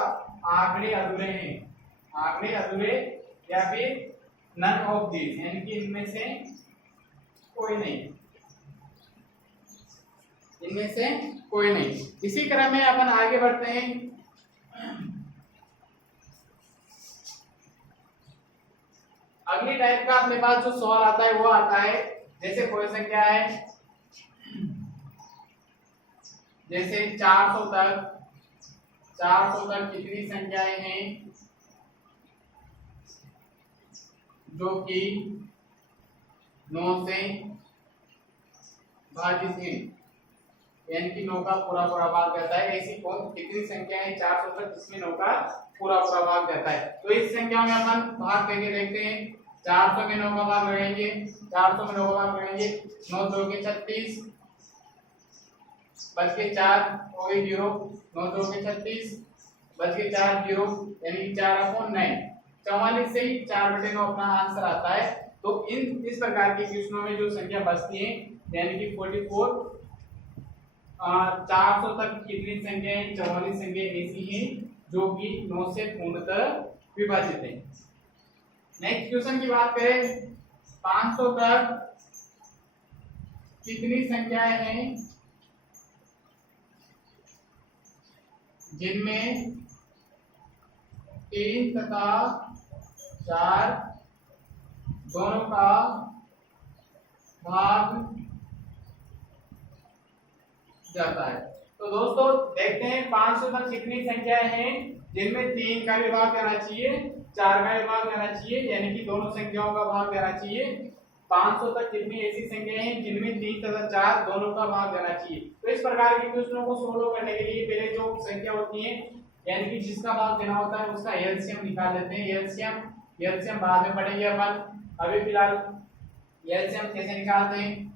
आंकड़े अधूरे हैं, आंकड़े अधूरे, या फिर नन ऑफ दिस यानी कि इनमें से कोई नहीं, इनमें से कोई नहीं। इसी क्रम में अपन आगे बढ़ते हैं। अगली टाइप का अपने पास जो सवाल आता है वो आता है, जैसे कोई संख्या है जैसे 400 तक कितनी संख्याएं हैं जो कि 9 से भाजित है, यानी कि 9 का पूरा भाग जाता है। ऐसी कौन कितनी संख्या है 400 तक जिसमें 9 का पूरा भाग जाता है। तो इस संख्या में अपन भाग करके देखते हैं। 400 में 9 का भाग लगाएंगे, 400 में 9 का भाग लगाएंगे, 9 2 के 36 बच के 4 हो गए 0, 9 2 के 36 बच के 4 0 यानी कि 4/9, 44 से ही 4/9 अपना आंसर आता है। तो इस प्रकार के क्वेश्चनों में जो संख्या बचती है यानी कि 44, 400 तक कितनी संख्याएं, 44 संख्याएं ऐसी हैं जो कि 9 से पूर्णतः विभाजित है। नेक्स्ट क्वेश्चन की बात करें, 500 तक कितनी संख्याएं हैं जिनमें 3 तथा 4 दोनों का भाग जाता है। तो दोस्तों देखते हैं 500 तक कितनी संख्याएं हैं जिनमें 3 का भी भाग जाना चाहिए, 4 का भी भाग जाना चाहिए, यानी कि दोनों संख्याओं का भाग जाना चाहिए। 500 तक कितनी ऐसी संख्याएं हैं जिनमें 3 तथा 4 दोनों का भाग जाना चाहिए। तो इस प्रकार के क्वेश्चनों को सोल्व करने के लिए पहले जो संख्या होती है यानी कि जिसका भाग देना होता है उसका एलसीएम निकाल लेते हैं। एलसीएम बाद में पढ़ेंगे अपन, अभी फिलहाल एलसीएम कैसे निकालते हैं।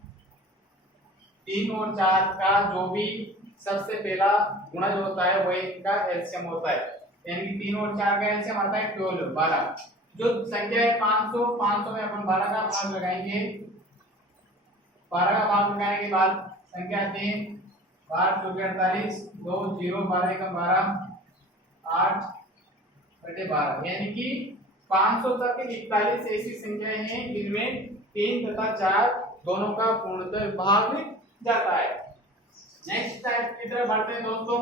3 और 4 का जो भी सबसे पहला गुणा जो होता है वही इनका एलसीएम होता है, यानी कि 3 और 4 का एलसीएम आता है 12। जो संख्या है 500 में अपन 12 का भाग लगाएंगे। 12 का भाग लगाने के बाद संख्या आती है 12 चौके 48, 2 0 12 का 12 8/12, यानी कि 500 तक 41 ऐसी संख्याएं हैं जिनमें 3 तथा 4 दोनों का पूर्णतः भाग जाता है। नेक्स्ट टाइप की तरफ बढ़ते हैं दोस्तों।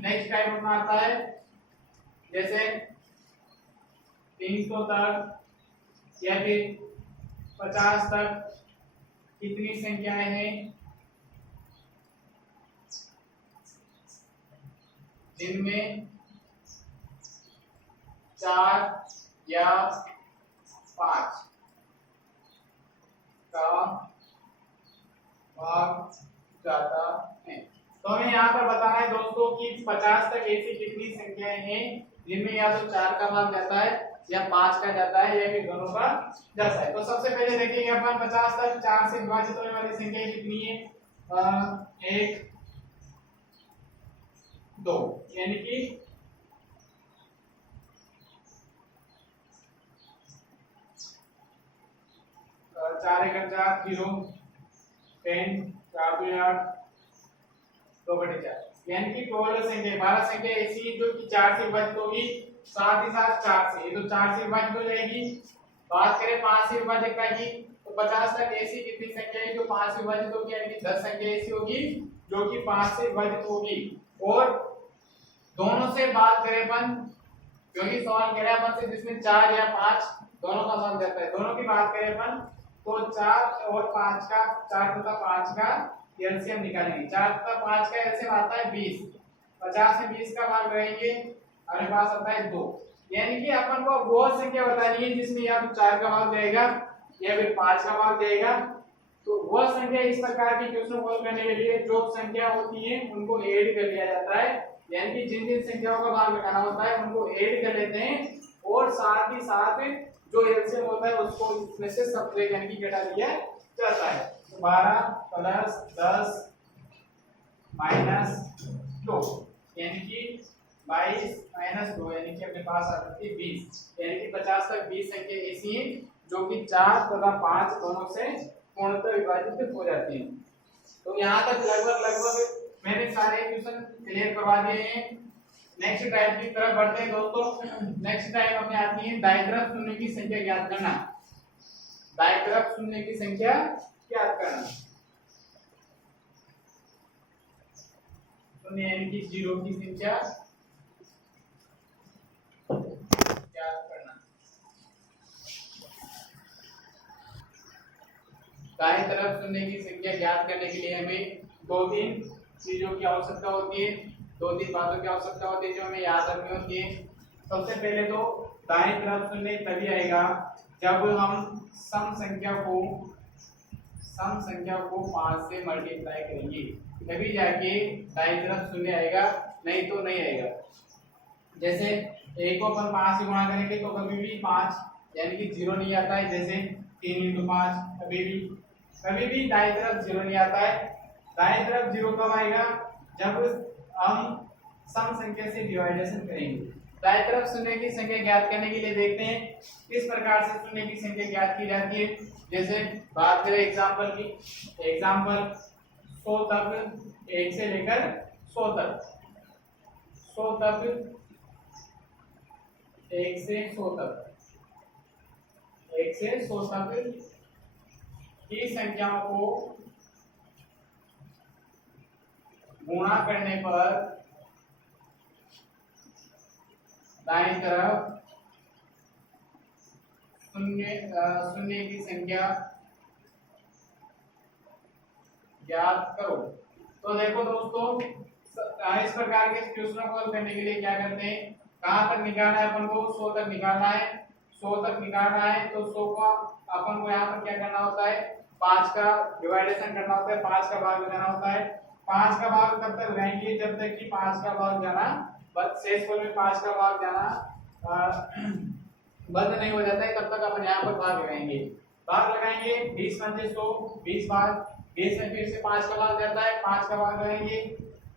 नेक्स्ट टाइप अपना आता है जैसे 300 तक या फिर 50 तक कितनी संख्याएं हैं जिनमें 4 या 5 का भाग जाता है। तो हमें यहाँ पर बताना है दोस्तों कि 50 तक ऐसी कितनी संख्याएं हैं जिनमें या तो 4 का भाग जाता है या 5 का जाता है या फिर दोनों का जाता है। तो सबसे पहले देखेंगे अपन 50 तक 4 से विभाजित होने वाली संख्या कितनी है, 1 2, यानी कि 4 1 4 0 10 4 2 8 2/4, यानी कि टोटल संख्या 12 संख्या ऐसी है जो कि 4 से विभाजित होगी, साथ ही साथ 4 से, ये तो 4 से विभाजित हो जाएगी। बात करें 5 से विभाजित की तो 50 तक ऐसी कितनी संख्या है जो 5 से विभाजित होगी, यानी कि 10 संख्या ऐसी होगी जो कि 5 से विभाजित होगी। और दोनों से बात करें अपन, क्योंकि सवाल कह रहा है अपन से जिसमें 4 या 5 दोनों का भाग जाता है, दोनों की बात करें अपन तो 4 और 5 का, 4 तथा 5 का एलसीएम निकालेंगे। 4 तथा 5 का एलसीएम आता है 20, 50 में 20 का भाग रहेंगे, हमारे पास आता है 2, यानी कि अपन को वो संख्या बतानी है जिसमें या तो 4 का भाग जाएगा या फिर 5 का भाग जाएगा। तो वह संख्या इस प्रकार की क्वेश्चन सॉल्व करने के लिए जो संख्या होती है उनको ऐड कर लिया जाता है, यानी कि जिन जिन संख्याओं का भाग लगाना होता है उनको ऐड कर लेते हैं और साथ ही साथ जो एलसीएम होता है उसको इसमें से सबट्रैक्ट यानी कि घटा दिया जाता है। तो 12 प्लस 10 माइनस 2 यानी कि 22 माइनस 2 यानी कि अपने पास आ जाती है 20, यानी कि 50 तक 20 संख्या ऐसी है जो कि 4 तथा 5 दोनों से पूर्णतः विभाजित हो जाती है। तो यहाँ तक लगभग मैंने सारे क्वेश्चन क्लियर करवा दिए हैं। नेक्स्ट टाइप की तरफ बढ़ते हैं दोस्तों। नेक्स्ट टाइप अपने आती है दाईं शून्य की संख्या ज्ञात करना। दाईं शून्य की संख्या ज्ञात करना, शून्य यानी कि 0 की संख्या ज्ञात करना। दाईं तरफ शून्य की संख्या ज्ञात करने के लिए हमें 2-3 चीजों की आवश्यकता होती है, 2-3 बातों की आवश्यकता होती है जो हमें याद रखनी होती है। सबसे पहले तो दाईं तरफ शून्य तभी आएगा जब हम सम संख्या को 5 से मल्टीप्लाई करेंगे, तभी जाके दाईं तरफ शून्य आएगा, नहीं तो नहीं आएगा। जैसे 1 को अपन 5 से गुणा करेंगे तो कभी भी 5 यानी कि 0 नहीं आता है, जैसे 3 × 5 कभी भी दाईं तरफ 0 नहीं आता है। दाईं तरफ 0 कब आएगा, जब हम सम संख्या से डिवाइडेशन करेंगे। दाईं तरफ शून्य की संख्या ज्ञात करने के लिए देखते हैं किस प्रकार से शून्य की संख्या ज्ञात की जाती है। जैसे बात करें एग्जांपल की, एग्जांपल 100 तक, 1 से लेकर 100 तक, 100 तक, 1 से 100 तक, 1 से 100 तक की संख्याओं को गुणा करने पर दाईं तरफ शून्य की संख्या ज्ञात करो। तो देखो दोस्तों, इस प्रकार के क्वेश्चनों को हल करने के लिए क्या करते हैं, कहां तक निकालना है अपन को, 100 तक निकालना है। 100 तक निकालना है तो 100 का अपन को यहाँ पर क्या करना होता है, 5 का डिवाइडेशन करना होता है, 5 का भाग लगाना होता है। 5 का भाग तब तक लगाएंगे जब तक कि 5 का भाग जाना बस शेषफल में 5 का भाग जाना बंद नहीं हो जाता है, तब तक अपन यहाँ पर भाग लगाएंगे। भाग लगाएंगे 20 में से 100, 20 भाग, 20 में फिर से 5 का भाग जाता है, 5 का भाग लगाएंगे,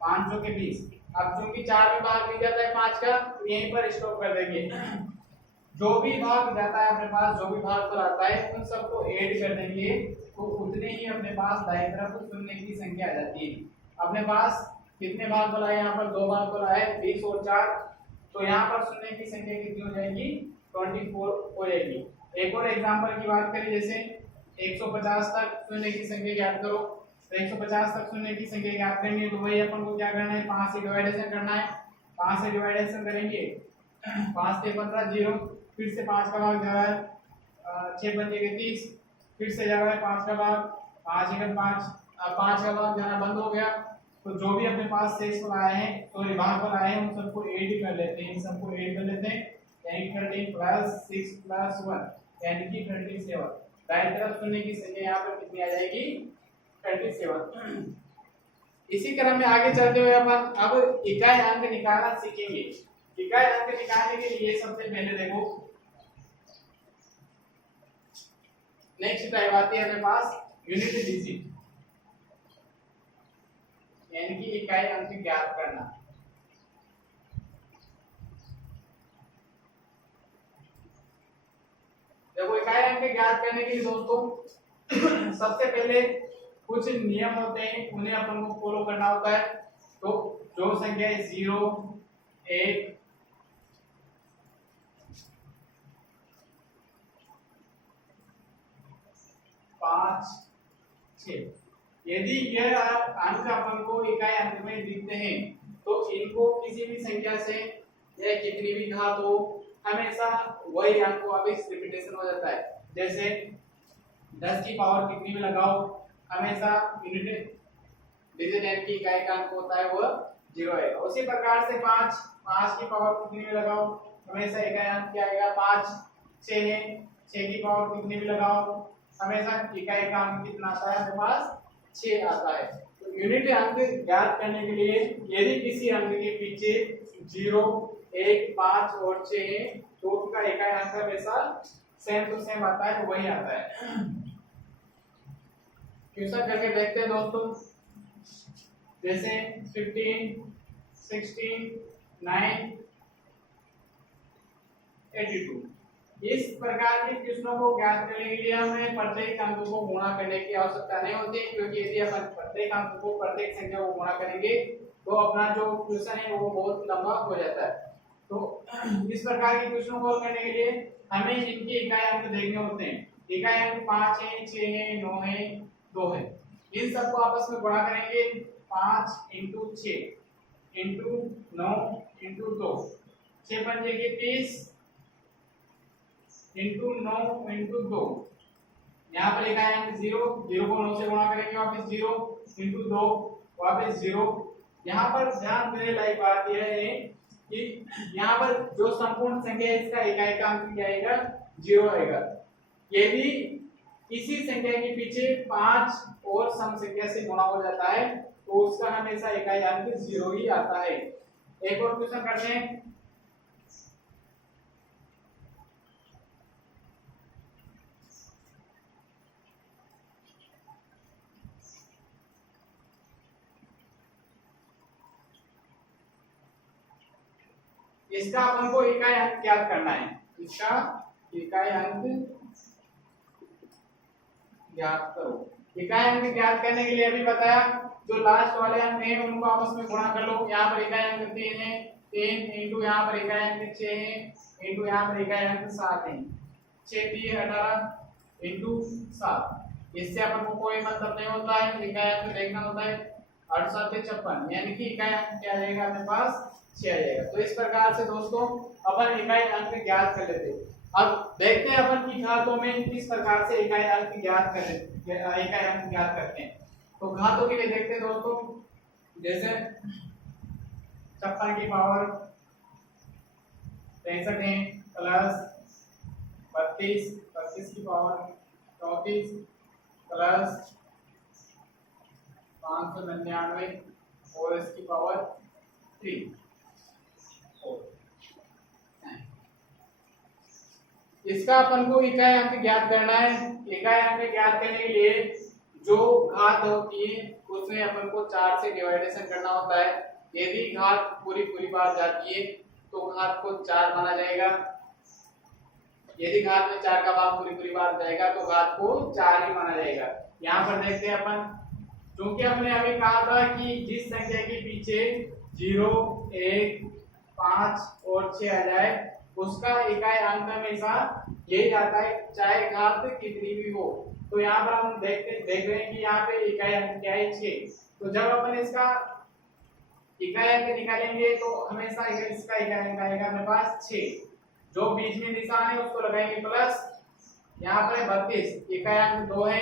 500 के 20। अब चूंकि 4 में भाग नहीं जाता है 5 का, तो यहीं पर स्टॉप कर देंगे। जो भी भाग जाता है अपने पास, जो भी भाग पर आता है उन सबको ऐड कर देंगे, तो उतने ही अपने पास दाईं तरफ शून्य की संख्या आ जाती है। अपने पास कितने भाग बोला है, यहाँ पर 2 भाग बोला है, 20 और 4, तो यहाँ पर शून्य की संख्या कितनी हो जाएगी, 24 हो जाएगी। एक और एग्जांपल की बात करें, जैसे 150 तक शून्य की संख्या ज्ञात करो। तो 150 तक शून्य की संख्या ज्ञात करेंगे तो वही अपन को क्या करना है, 5 से डिवाइडेशन करना है। 5 से डिवाइडेशन करेंगे, 5 से 15 0, फिर से 5 का भाग जा रहा है, 6 बचेगा 30, फिर से जा रहा है 5 का भाग, 5 एकम 5, अब 5 का भाग जाना बंद हो गया। तो जो भी अपने पास शेष पर आए हैं, सॉरी भाग पर आए हैं, उन सबको ऐड ही कर लेते हैं, इन सबको ऐड कर लेते हैं, यानी 13 प्लस 6 प्लस 1 यानी कि 37। दाईं तरफ शून्य की संख्या यहाँ पर कितनी आ जाएगी? 37। इसी क्रम में आगे चलते हुए अपन अब इकाई अंक निकालना सीखेंगे। इकाई अंक निकालने के लिए सबसे पहले देखो नेक्स्ट टाइप आती है हमारे पास यूनिट डिजिट, यानी कि इकाई अंक ज्ञात करना। देखो इकाई अंक ज्ञात करने के लिए दोस्तों सबसे पहले कुछ नियम होते हैं, उन्हें अपन को फॉलो करना होता है। तो जो संख्या 0 1 5 6 यदि यह अंक अपन को इकाई अंक में दिखते हैं तो इनको किसी भी संख्या से या कितनी भी घात हो हमेशा वही अंक वापस रिपीटेशन हो जाता है। जैसे 10 की पावर कितनी में लगाओ, हमेशा यूनिट डिजिट यानी कि इकाई का अंक होता है वह 0 है। उसी प्रकार से 5 की पावर कितनी में लगाओ, हमेशा इकाई अंक क्या आएगा? 5। 6 है, 6 की पावर कितनी में लगाओ, हमेशा इकाई का अंक कितना आता है? हमारे पास 6 आता है। तो यूनिट अंक ज्ञात करने के लिए यदि किसी अंक के पीछे 0 1 5 और 6 है तो उसका इकाई अंक हमेशा सेम टू सेम आता है, वही आता है। क्वेश्चन करके देखते हैं दोस्तों, जैसे 15 16 9 82। इस प्रकार के क्वेश्चनों को ज्ञात करने के लिए हमें प्रत्येक अंक को गुणा करने की आवश्यकता नहीं होती, क्योंकि यदि अपन प्रत्येक अंक को प्रत्येक संख्या को गुणा करेंगे तो अपना जो क्वेश्चन है वो बहुत लंबा हो जाता है। तो इस प्रकार के क्वेश्चन को हल करने के लिए हमें इनके इकाई अंक देखने होते हैं। इकाई अंक 5 है, 6 है, 9 है, 2 है। इन सबको आपस में गुणा करेंगे। 5 × 6 × 9 × 2, 6 पंजे के 30 × 9 × 2। यहाँ पर इकाई अंक 0 को 9 से गुणा करेंगे, वापस 0 × 2 वापस 0। यहाँ पर ध्यान देने लायक बात यह है कि यहाँ पर जो संपूर्ण संख्या है इसका इकाई का अंक क्या आएगा? 0 आएगा। यदि इसी संख्या के पीछे 5 और सम संख्या से गुणा हो जाता है तो उसका हमेशा इकाई अंक 0 ही आता है। एक और क्वेश्चन करते हैं। इसका अपन को इकाई अंक ज्ञात करना है। इसका इकाई अंक ज्ञात करो। इकाई अंक ज्ञात करने के लिए अभी बताया जो लास्ट वाले अंक हैं उनको आपस में गुणा कर लो। यहाँ पर इकाई अंक 3 है, 3 × यहाँ पर इकाई अंक 6 है, × यहाँ पर इकाई अंक 7 है। 6 × 18 × 7। इससे अपन को कोई मतलब नहीं होता है, इकाई अंक देखना होता है। 8 7 56 यानी कि इकाई अंक क्या आ जाएगा अपने पास? 6 आ जाएगा। तो इस प्रकार से दोस्तों अपन इकाई अंक ज्ञात कर लेते हैं। अब देखते हैं अपन की घातों में किस प्रकार से इकाई अंक ज्ञात करते हैं। तो घातों के लिए देखते हैं दोस्तों, जैसे 56 की पावर 63 है प्लस 32 की पावर 34 प्लस 599 और इसकी पावर 3। इसका अपन को इकाई अंक ज्ञात करना है। इकाई अंक ज्ञात करने के लिए जो घात होती है उसमें अपन को 4 से डिवाइडेशन करना होता है। यदि घात पूरी बार जाती है तो घात को 4 माना जाएगा। यदि घात में 4 का भाग पूरी बार जाएगा तो घात को 4 ही माना जाएगा। यहाँ पर देखते हैं अपन, क्योंकि हमने अभी कहा था कि जिस संख्या के पीछे 0 1 5 और 6 आ जाए उसका इकाई अंक हमेशा यही आता है, चाहे घात कितनी भी हो। तो यहाँ पर हम देख रहे हैं कि यहाँ पे इकाई अंक क्या है? 6। तो जब अपन इसका इकाई अंक निकालेंगे तो हमेशा इसका इकाई अंक आएगा हमारे पास 6। जो बीच में निशान है उसको लगाएंगे प्लस, यहाँ पर है 32, इकाई अंक 2 है।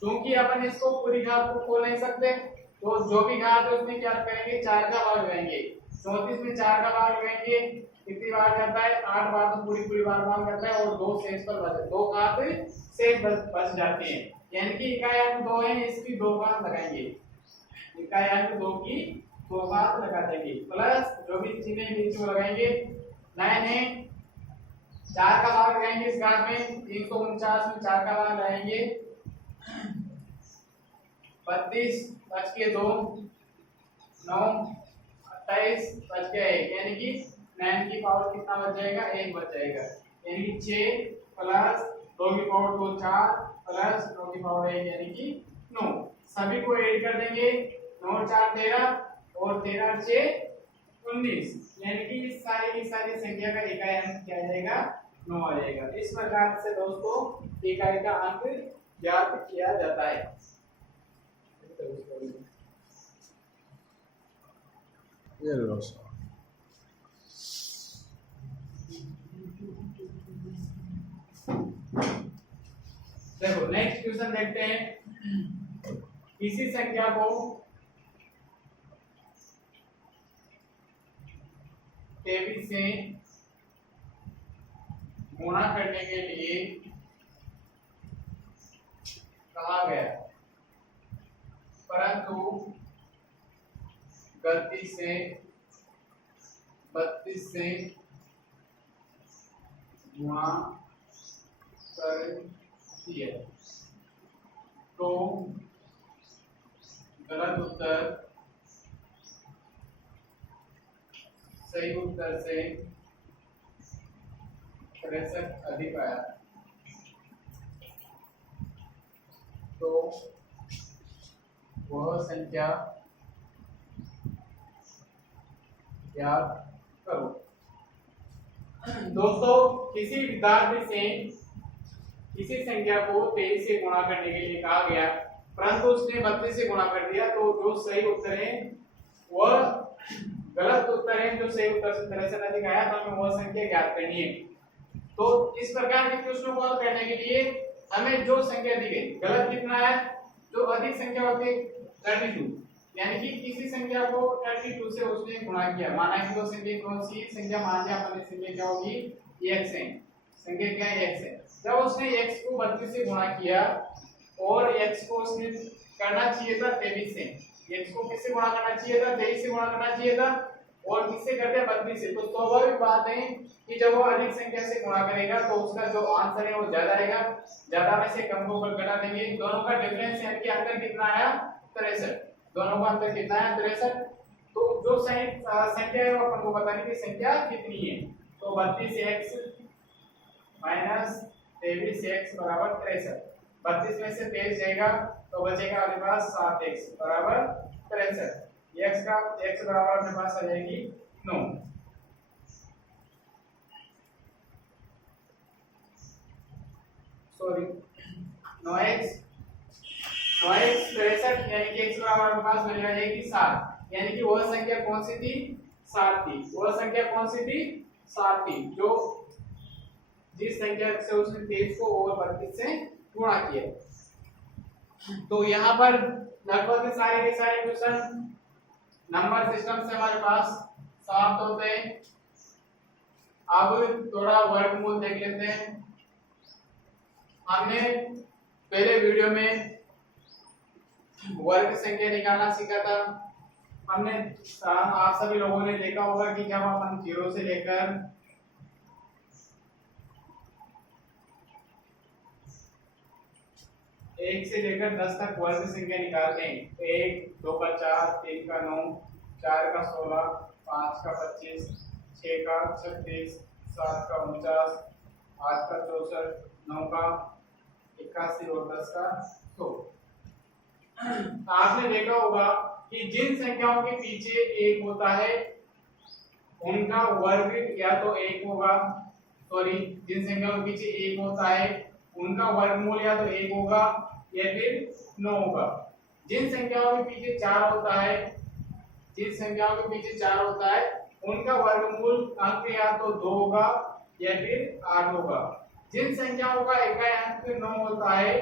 क्योंकि अपन इसको पूरी घात को खोल नहीं सकते, तो जो भी घात है उसमें क्या करेंगे, 4 का भाग लगाएंगे। 34 में 4 का भाग लगाएंगे, कितनी बार करता है, 8 बार, तो पूरी बार भाग करता है, और 2 शेष पर बचे, 2 घात शेष बच जाती है। यानी कि इकाई अंक 2 है, इसकी 2 घात लगाएंगे, इकाई अंक 2 की 2 घात लगा देंगे, प्लस जो भी चिन्ह बीच में लगाएंगे। 9 है, 4 का भाग लगाएंगे इस घात में, 349 में 4 का भाग लगाएंगे, 32 बच के 2, 9, 28 बच गया 1, यानी कि 9 की पावर कितना बच जाएगा, 1 बच जाएगा। यानी कि 6 प्लस 2 की पावर 2 4 प्लस 2 की पावर 1 यानी कि 9। सभी को ऐड कर देंगे, 9 4 13 और 13 6 19, यानी कि इस सारी की सारी संख्या का इकाई अंक क्या आ जाएगा, 9 आ जाएगा। इस प्रकार से दोस्तों इकाई का अंक ज्ञात किया जाता है। ये लो देखो नेक्स्ट क्वेश्चन देखते हैं। किसी संख्या को 23 से गुणा करने के लिए कहा गया, परंतु गलती से 32 से गुणा कर दिया, तो गलत उत्तर सही उत्तर से 63 अधिक आया, तो वह संख्या याद करो। दोस्तों किसी विद्यार्थी से किसी संख्या को 23 से गुणा करने के लिए कहा गया, परंतु उसने 32 से गुणा कर दिया, तो जो सही उत्तर है वह गलत उत्तर है, जो सही उत्तर से 63 अधिक आया, तो हमें वह संख्या ज्ञात करनी है। तो इस प्रकार के क्वेश्चन को हल करने के लिए हमें जो संख्या दी गई, गलत कितना है, जो अधिक संख्या होती है 32, यानी कि किसी संख्या को 32 से उसने गुणा किया, माना कि वो संख्या कौन सी संख्या, मान लिया अपन संख्या क्या होगी, x है, संख्या क्या है, x है। जब उसने x को 32 से गुणा किया और x को उसने करना चाहिए था 23 से, x को किससे गुणा करना चाहिए था, 23 से गुणा करना चाहिए था, और किससे करते हैं, 32 से। तो स्वाभाविक बात है कि जब वो अधिक संख्या से गुणा करेगा तो उसका जो आंसर है वो ज्यादा रहेगा, ज्यादा में से कम को घटा देंगे, दोनों का डिफरेंस यानी कि अंतर कितना आया, 63, दोनों का अंतर कितना है, 63। तो जो सही संख्या है वो अपन को बताने की संख्या कितनी है, तो 32x माइनस 23x बराबर 63, 32 में से 23 जाएगा तो बचेगा अपने पास 7x बराबर 63, x का x बराबर अपने पास आ जाएगी 9। सॉरी 9x 63 यानी कि x बराबर अपने पास मिल जाएगी 7, यानी कि वह संख्या कौन सी थी, 7 थी। वह संख्या कौन सी थी, 7 थी, जो जिस संख्या से उसने 23 को और 32 से गुणा किया। तो यहाँ पर लगभग सारे के सारे क्वेश्चन नंबर सिस्टम से हमारे पास समाप्त होते हैं। अब थोड़ा वर्गमूल देख लेते हैं। हमने पहले वीडियो में वर्ग संख्या निकालना सीखा था। हमने आप सभी लोगों ने देखा होगा कि जब अपन 0 से लेकर 1 से लेकर 10 तक वर्ग संख्या निकालते हैं, 1 2 का 4, 3 का 9, 4 का 16, 5 का 25, 6 का 36, 7 का 49, 8 का 64, 9 का 81 और 10 का 100। आपने देखा होगा कि जिन संख्याओं के पीछे 1 होता है उनका वर्ग या तो 1 होगा, सॉरी जिन संख्याओं के पीछे 1 होता है उनका वर्गमूल या तो 1 होगा या फिर 9 होगा। जिन संख्याओं के पीछे 4 होता है, जिन संख्याओं के पीछे 4 होता है उनका वर्गमूल अंक या तो 2 होगा या फिर 8 होगा। जिन संख्याओं का इकाई अंक 9 होता है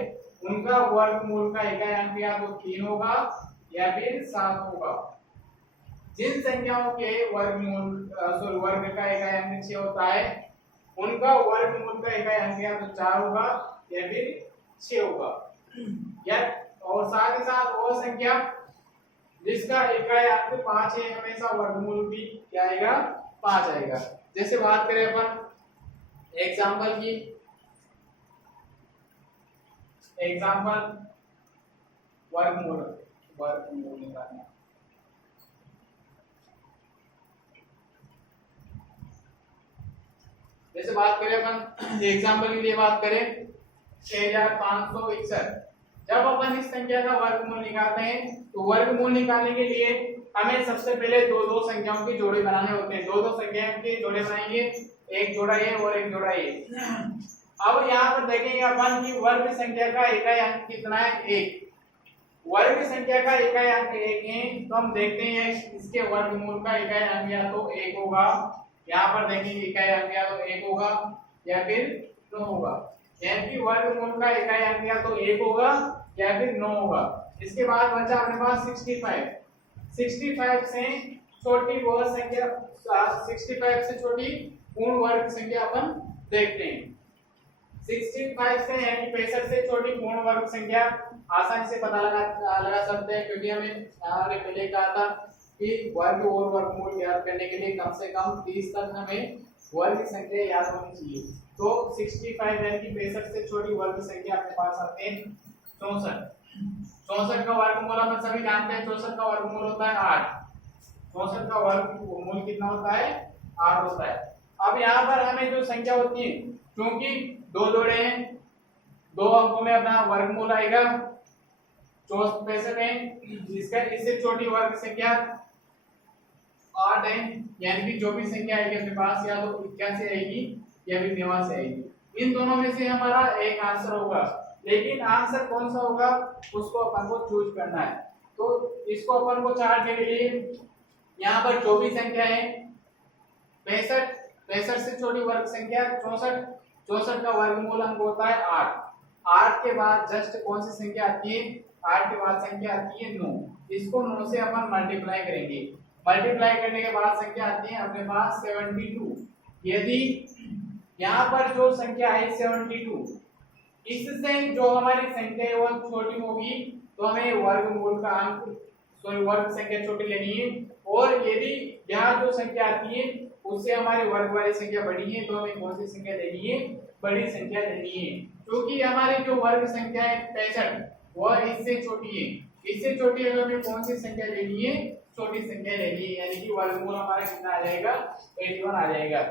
उनका वर्गमूल का इकाई अंक या तो 3 होगा या फिर 7 होगा। जिन संख्याओं के वर्ग का इकाई अंक 6 होता है उनका वर्गमूल का इकाई अंक या तो 4 होगा या फिर 6 होगा। या और साथ ही साथ वो संख्या जिसका इकाई अंक 5 है हमेशा वर्गमूल भी क्या आएगा 5 आएगा। जैसे बात करें अपन एग्जांपल की, वर्गमूल निकालना। जैसे बात करें अपन एग्जांपल के लिए बात करें 6561। जब अपन इस संख्या का वर्गमूल निकालते हैं तो वर्गमूल निकालने के लिए हमें सबसे पहले दो संख्याओं के जोड़े बनाने होते हैं। दो संख्याओं के जोड़े बनाएंगे, एक जोड़ा ये और एक जोड़ा ये। अब यहाँ पर देखेंगे अपन कि वर्ग संख्या का इकाई अंक कितना है 1। वर्ग संख्या का इकाई अंक 1 है तो हम देखते हैं इसके वर्गमूल का इकाई अंक या तो 1 होगा, यहाँ पर देखेंगे इकाई अंक या तो 1 होगा या फिर 9 होगा। यानी कि वर्गमूल का इकाई अंक या तो 1 होगा या फिर 9 होगा। इसके बाद बचा अपने पास 65 से छोटी वह संख्या 65 से छोटी पूर्ण वर्ग संख्या अपन देखते हैं। 65 से यानी 65 से छोटी पूर्ण वर्ग संख्या आसानी से पता लगा सकते हैं, क्योंकि हमें हमने पहले कहा था कि वर्ग और वर्गमूल याद करने के लिए कम से कम 30 तक हमें वर्ग संख्या याद होनी चाहिए। तो 65 यानी कि 65 से छोटी वर्ग संख्या अपने पास आते हैं 64 का वर्गमूल अपन सभी जानते हैं, 64 का वर्गमूल होता है 8। 64 का वर्गमूल कितना होता है 8 होता है। अब यहाँ पर हमें जो संख्या होती है, क्योंकि दो जोड़े हैं, दो अंकों में अपना वर्गमूल आएगा 65 है, जिसका इससे छोटी वर्ग संख्या 8 है, यानी कि जो भी संख्या आएगी अपने पास या तो 81 आएगी या फिर 89 आएगी। इन दोनों में से हमारा एक आंसर होगा, लेकिन आंसर कौन सा होगा उसको अपन को चूज करना है। तो इसको अपन को चार्ट के लिए यहाँ पर जो भी संख्या है 65 से छोटी वर्ग संख्या 64 का वर्गमूल अंक होता है 8 के बाद जस्ट कौन सी संख्या आती है 8 के बाद संख्या आती है 9। इसको 9 से अपन मल्टीप्लाई करेंगे, मल्टीप्लाई करने के बाद संख्या आती है अपने पास 72। यदि यहाँ पर जो संख्या है 72, इससे जो हमारी संख्या है वो छोटी होगी तो हमें वर्गमूल का अंक वर्ग संख्या छोटी लेनी है, और यदि यहाँ जो संख्या आती है उससे हमारी वर्ग वाली संख्या बड़ी है तो हमें कौन सी संख्या लेनी है बड़ी संख्या लेनी है। क्योंकि हमारी जो वर्ग संख्या है 65 वह इससे छोटी है, इससे छोटी है तो हमें कौन सी संख्या लेनी है छोटी संख्या लेनी है, यानी कि वर्गमूल हमारा कितना आ जाएगा 81 आ जाएगा।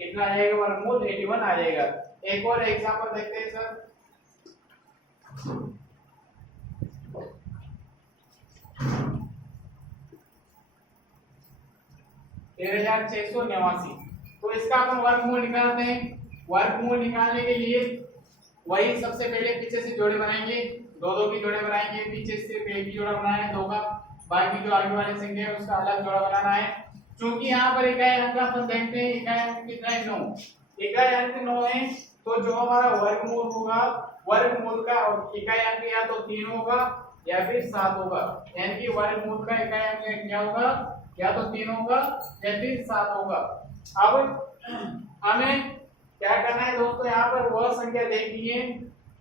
कितना आ जाएगा वर्गमूल 81 आ जाएगा। एक और एग्जांपल देखते हैं सर। 13,689। तो इसका अपन वर्गमूल निकालते हैं। वर्गमूल निकालने के लिए वही सबसे पहले पीछे से जोड़े बनाएंगे, दो की जोड़े बनाएंगे। पीछे से एक ही जोड़ा बनाना है 2 का, बाकी जो आगे वाली संख्या है उसका अलग जोड़ा बनाना है। क्योंकि यहाँ पर इकाई अंक अपन देखते हैं, इकाई अंक कितना है 9, इकाई अंक 9 है तो जो हमारा वर्गमूल होगा वर्गमूल का इकाई अंक या तो 3 होगा या फिर 7 होगा, यानी कि वर्गमूल का इकाई अंक क्या होगा या तो 3 होगा या फिर 7 होगा। अब हमें क्या करना है दोस्तों, यहाँ पर वह संख्या देखनी है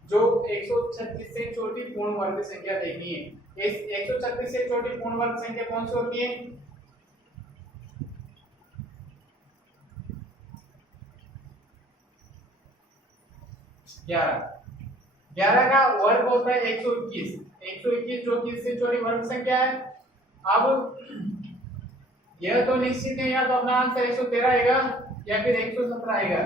जो 136 से छोटी पूर्ण वर्ग संख्या देखनी है। इस 136 से छोटी पूर्ण वर्ग संख्या कौन सी होती है 11 का वर्ग होता है 121। 121 जो कि इससे छोटी वर्ग संख्या है। अब यह तो निश्चित है, या तो अपना आंसर 113 आएगा या फिर 117 आएगा।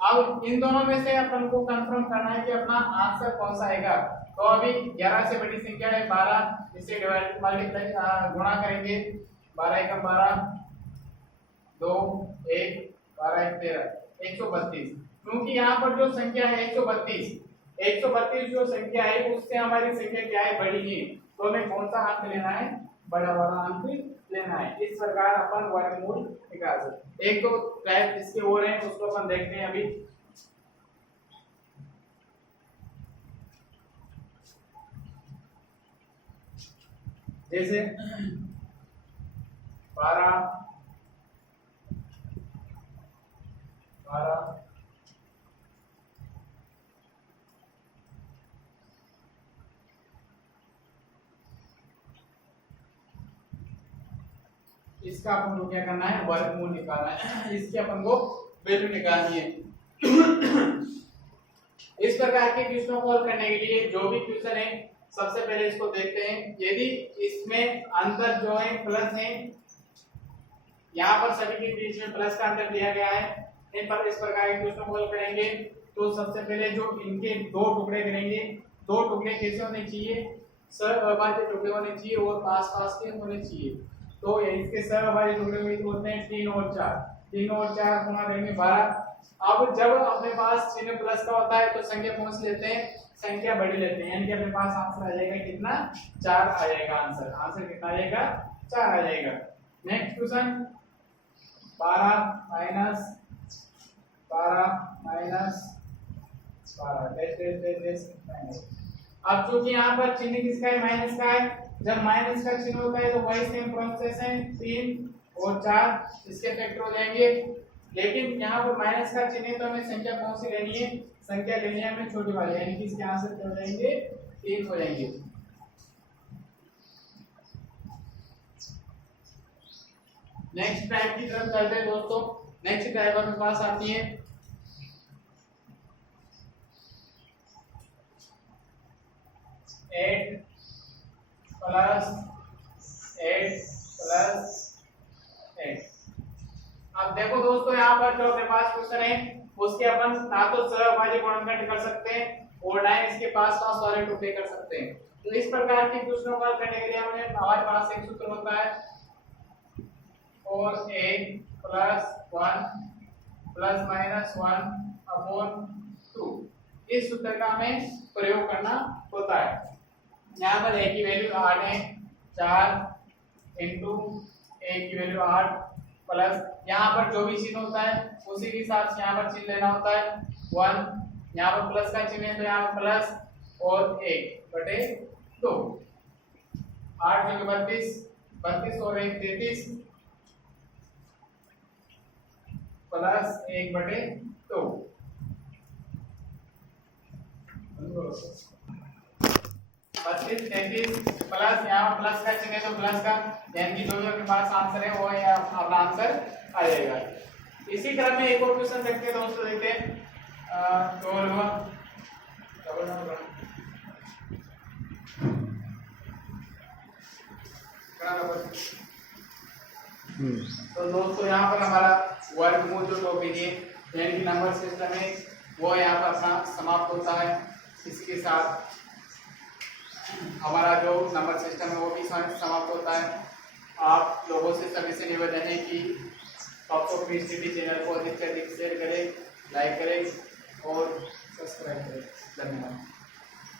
अब इन दोनों में से अपन को कंफर्म करना है कि अपना आंसर कौन सा आएगा। तो अभी 11 से बड़ी संख्या है 12, इसे डिवाइड मल्टीप्लाई गुणा करेंगे। 12 एकम 12, 2 1 12 1 13, 132। क्योंकि यहाँ पर जो संख्या है 132 जो संख्या है उससे हमारी संख्या क्या है बड़ी है, तो हमें कौन सा अंक लेना है बड़ा वाला अंक लेना है। इस प्रकार अपन वर्गमूल निकाल सकते हैं। एक तो टाइप इसके और हैं उसको अपन देखते हैं अभी। जैसे 12 इसका अपन को क्या करना है, वर्गमूल निकालना है, इसकी अपन को वैल्यू निकालनी है। इस प्रकार के क्वेश्चन को हल करने के लिए जो भी क्वेश्चन है सबसे पहले इसको देखते हैं। यदि इसमें अंतर जो है प्लस है, यहाँ पर सभी के बीच में प्लस का अंतर दिया गया है, इन पर इस प्रकार के क्वेश्चन को हल करेंगे तो सबसे पहले जो इनके दो टुकड़े करेंगे, दो टुकड़े कैसे होने चाहिए, सहअभाज्य टुकड़े होने चाहिए और आसपास के होने चाहिए। तो इसके सहअभाज्य टुकड़े होते हैं 3 और 4, 3 और 4 गुणा करेंगे 12। अब जब अपने पास चिन्ह प्लस का होता है तो संख्या कौन सी लेते हैं, संख्या बड़ी लेते हैं, यानी कि अपने पास आंसर आ जाएगा कितना, 4 आ जाएगा। आंसर कितना आ जाएगा, 4 आ जाएगा। नेक्स्ट क्वेश्चन 12 माइनस 12 अब चूंकि यहाँ पर चिन्ह किसका है, माइनस का है, जब माइनस का चिन्ह होता है तो वही सेम प्रोसेस है, 3 और 4 इसके फैक्टर हो जाएंगे। लेकिन यहाँ पर माइनस का चिन्ह है तो हमें संख्या कौन सी लेनी है, संख्या लेनी है हमें छोटी वाली, यानी कि इसके आंसर क्या हो जाएंगे, 3 हो जाएंगे। नेक्स्ट टाइप की तरफ चलते हैं दोस्तों। नेक्स्ट टाइप अपने पास आती है 8 + 8 + 8। अब देखो दोस्तों, यहाँ पर जो अपने पास क्वेश्चन है उसके अपन ना तो सहअभाज्य गुणनखंड कर सकते हैं और ना इसके पास वाले टुकड़े कर सकते हैं। तो इस प्रकार के क्वेश्चनों को हल करने के लिए हमारे पास एक सूत्र होता है, और a + 1 ± 1/2। इस सूत्र का हमें प्रयोग करना होता है। यहाँ पर a की वैल्यू 8 है, 4 × a की वैल्यू 8 प्लस यहाँ पर जो भी चिन्ह होता है उसी के हिसाब से यहाँ पर चिन्ह लेना होता है, 1 यहाँ पर प्लस का चिन्ह है तो यहाँ पर प्लस और 1/2। 8 × 32, 32 और 1 33 प्लस 1/2। 32 33 प्लस यहाँ प्लस का चिन्ह है तो प्लस का, यानी कि जो जो के पास आंसर है वो अपना आंसर आ जाएगा। इसी क्रम में एक और क्वेश्चन देखते हैं दोस्तों, देखते हैं 12 तो दोस्तों यहाँ पर हमारा वर्गमूल जो टॉपिक है यानी कि नंबर सिस्टम है वो यहाँ पर अपना समाप्त होता है। इसी के साथ हमारा जो नंबर सिस्टम है वो भी समाप्त होता है। आप लोगों से सभी से निवेदन है कि आपको फ्री स्टडी चैनल को अधिक से अधिक शेयर करें, लाइक करें और सब्सक्राइब करें। धन्यवाद।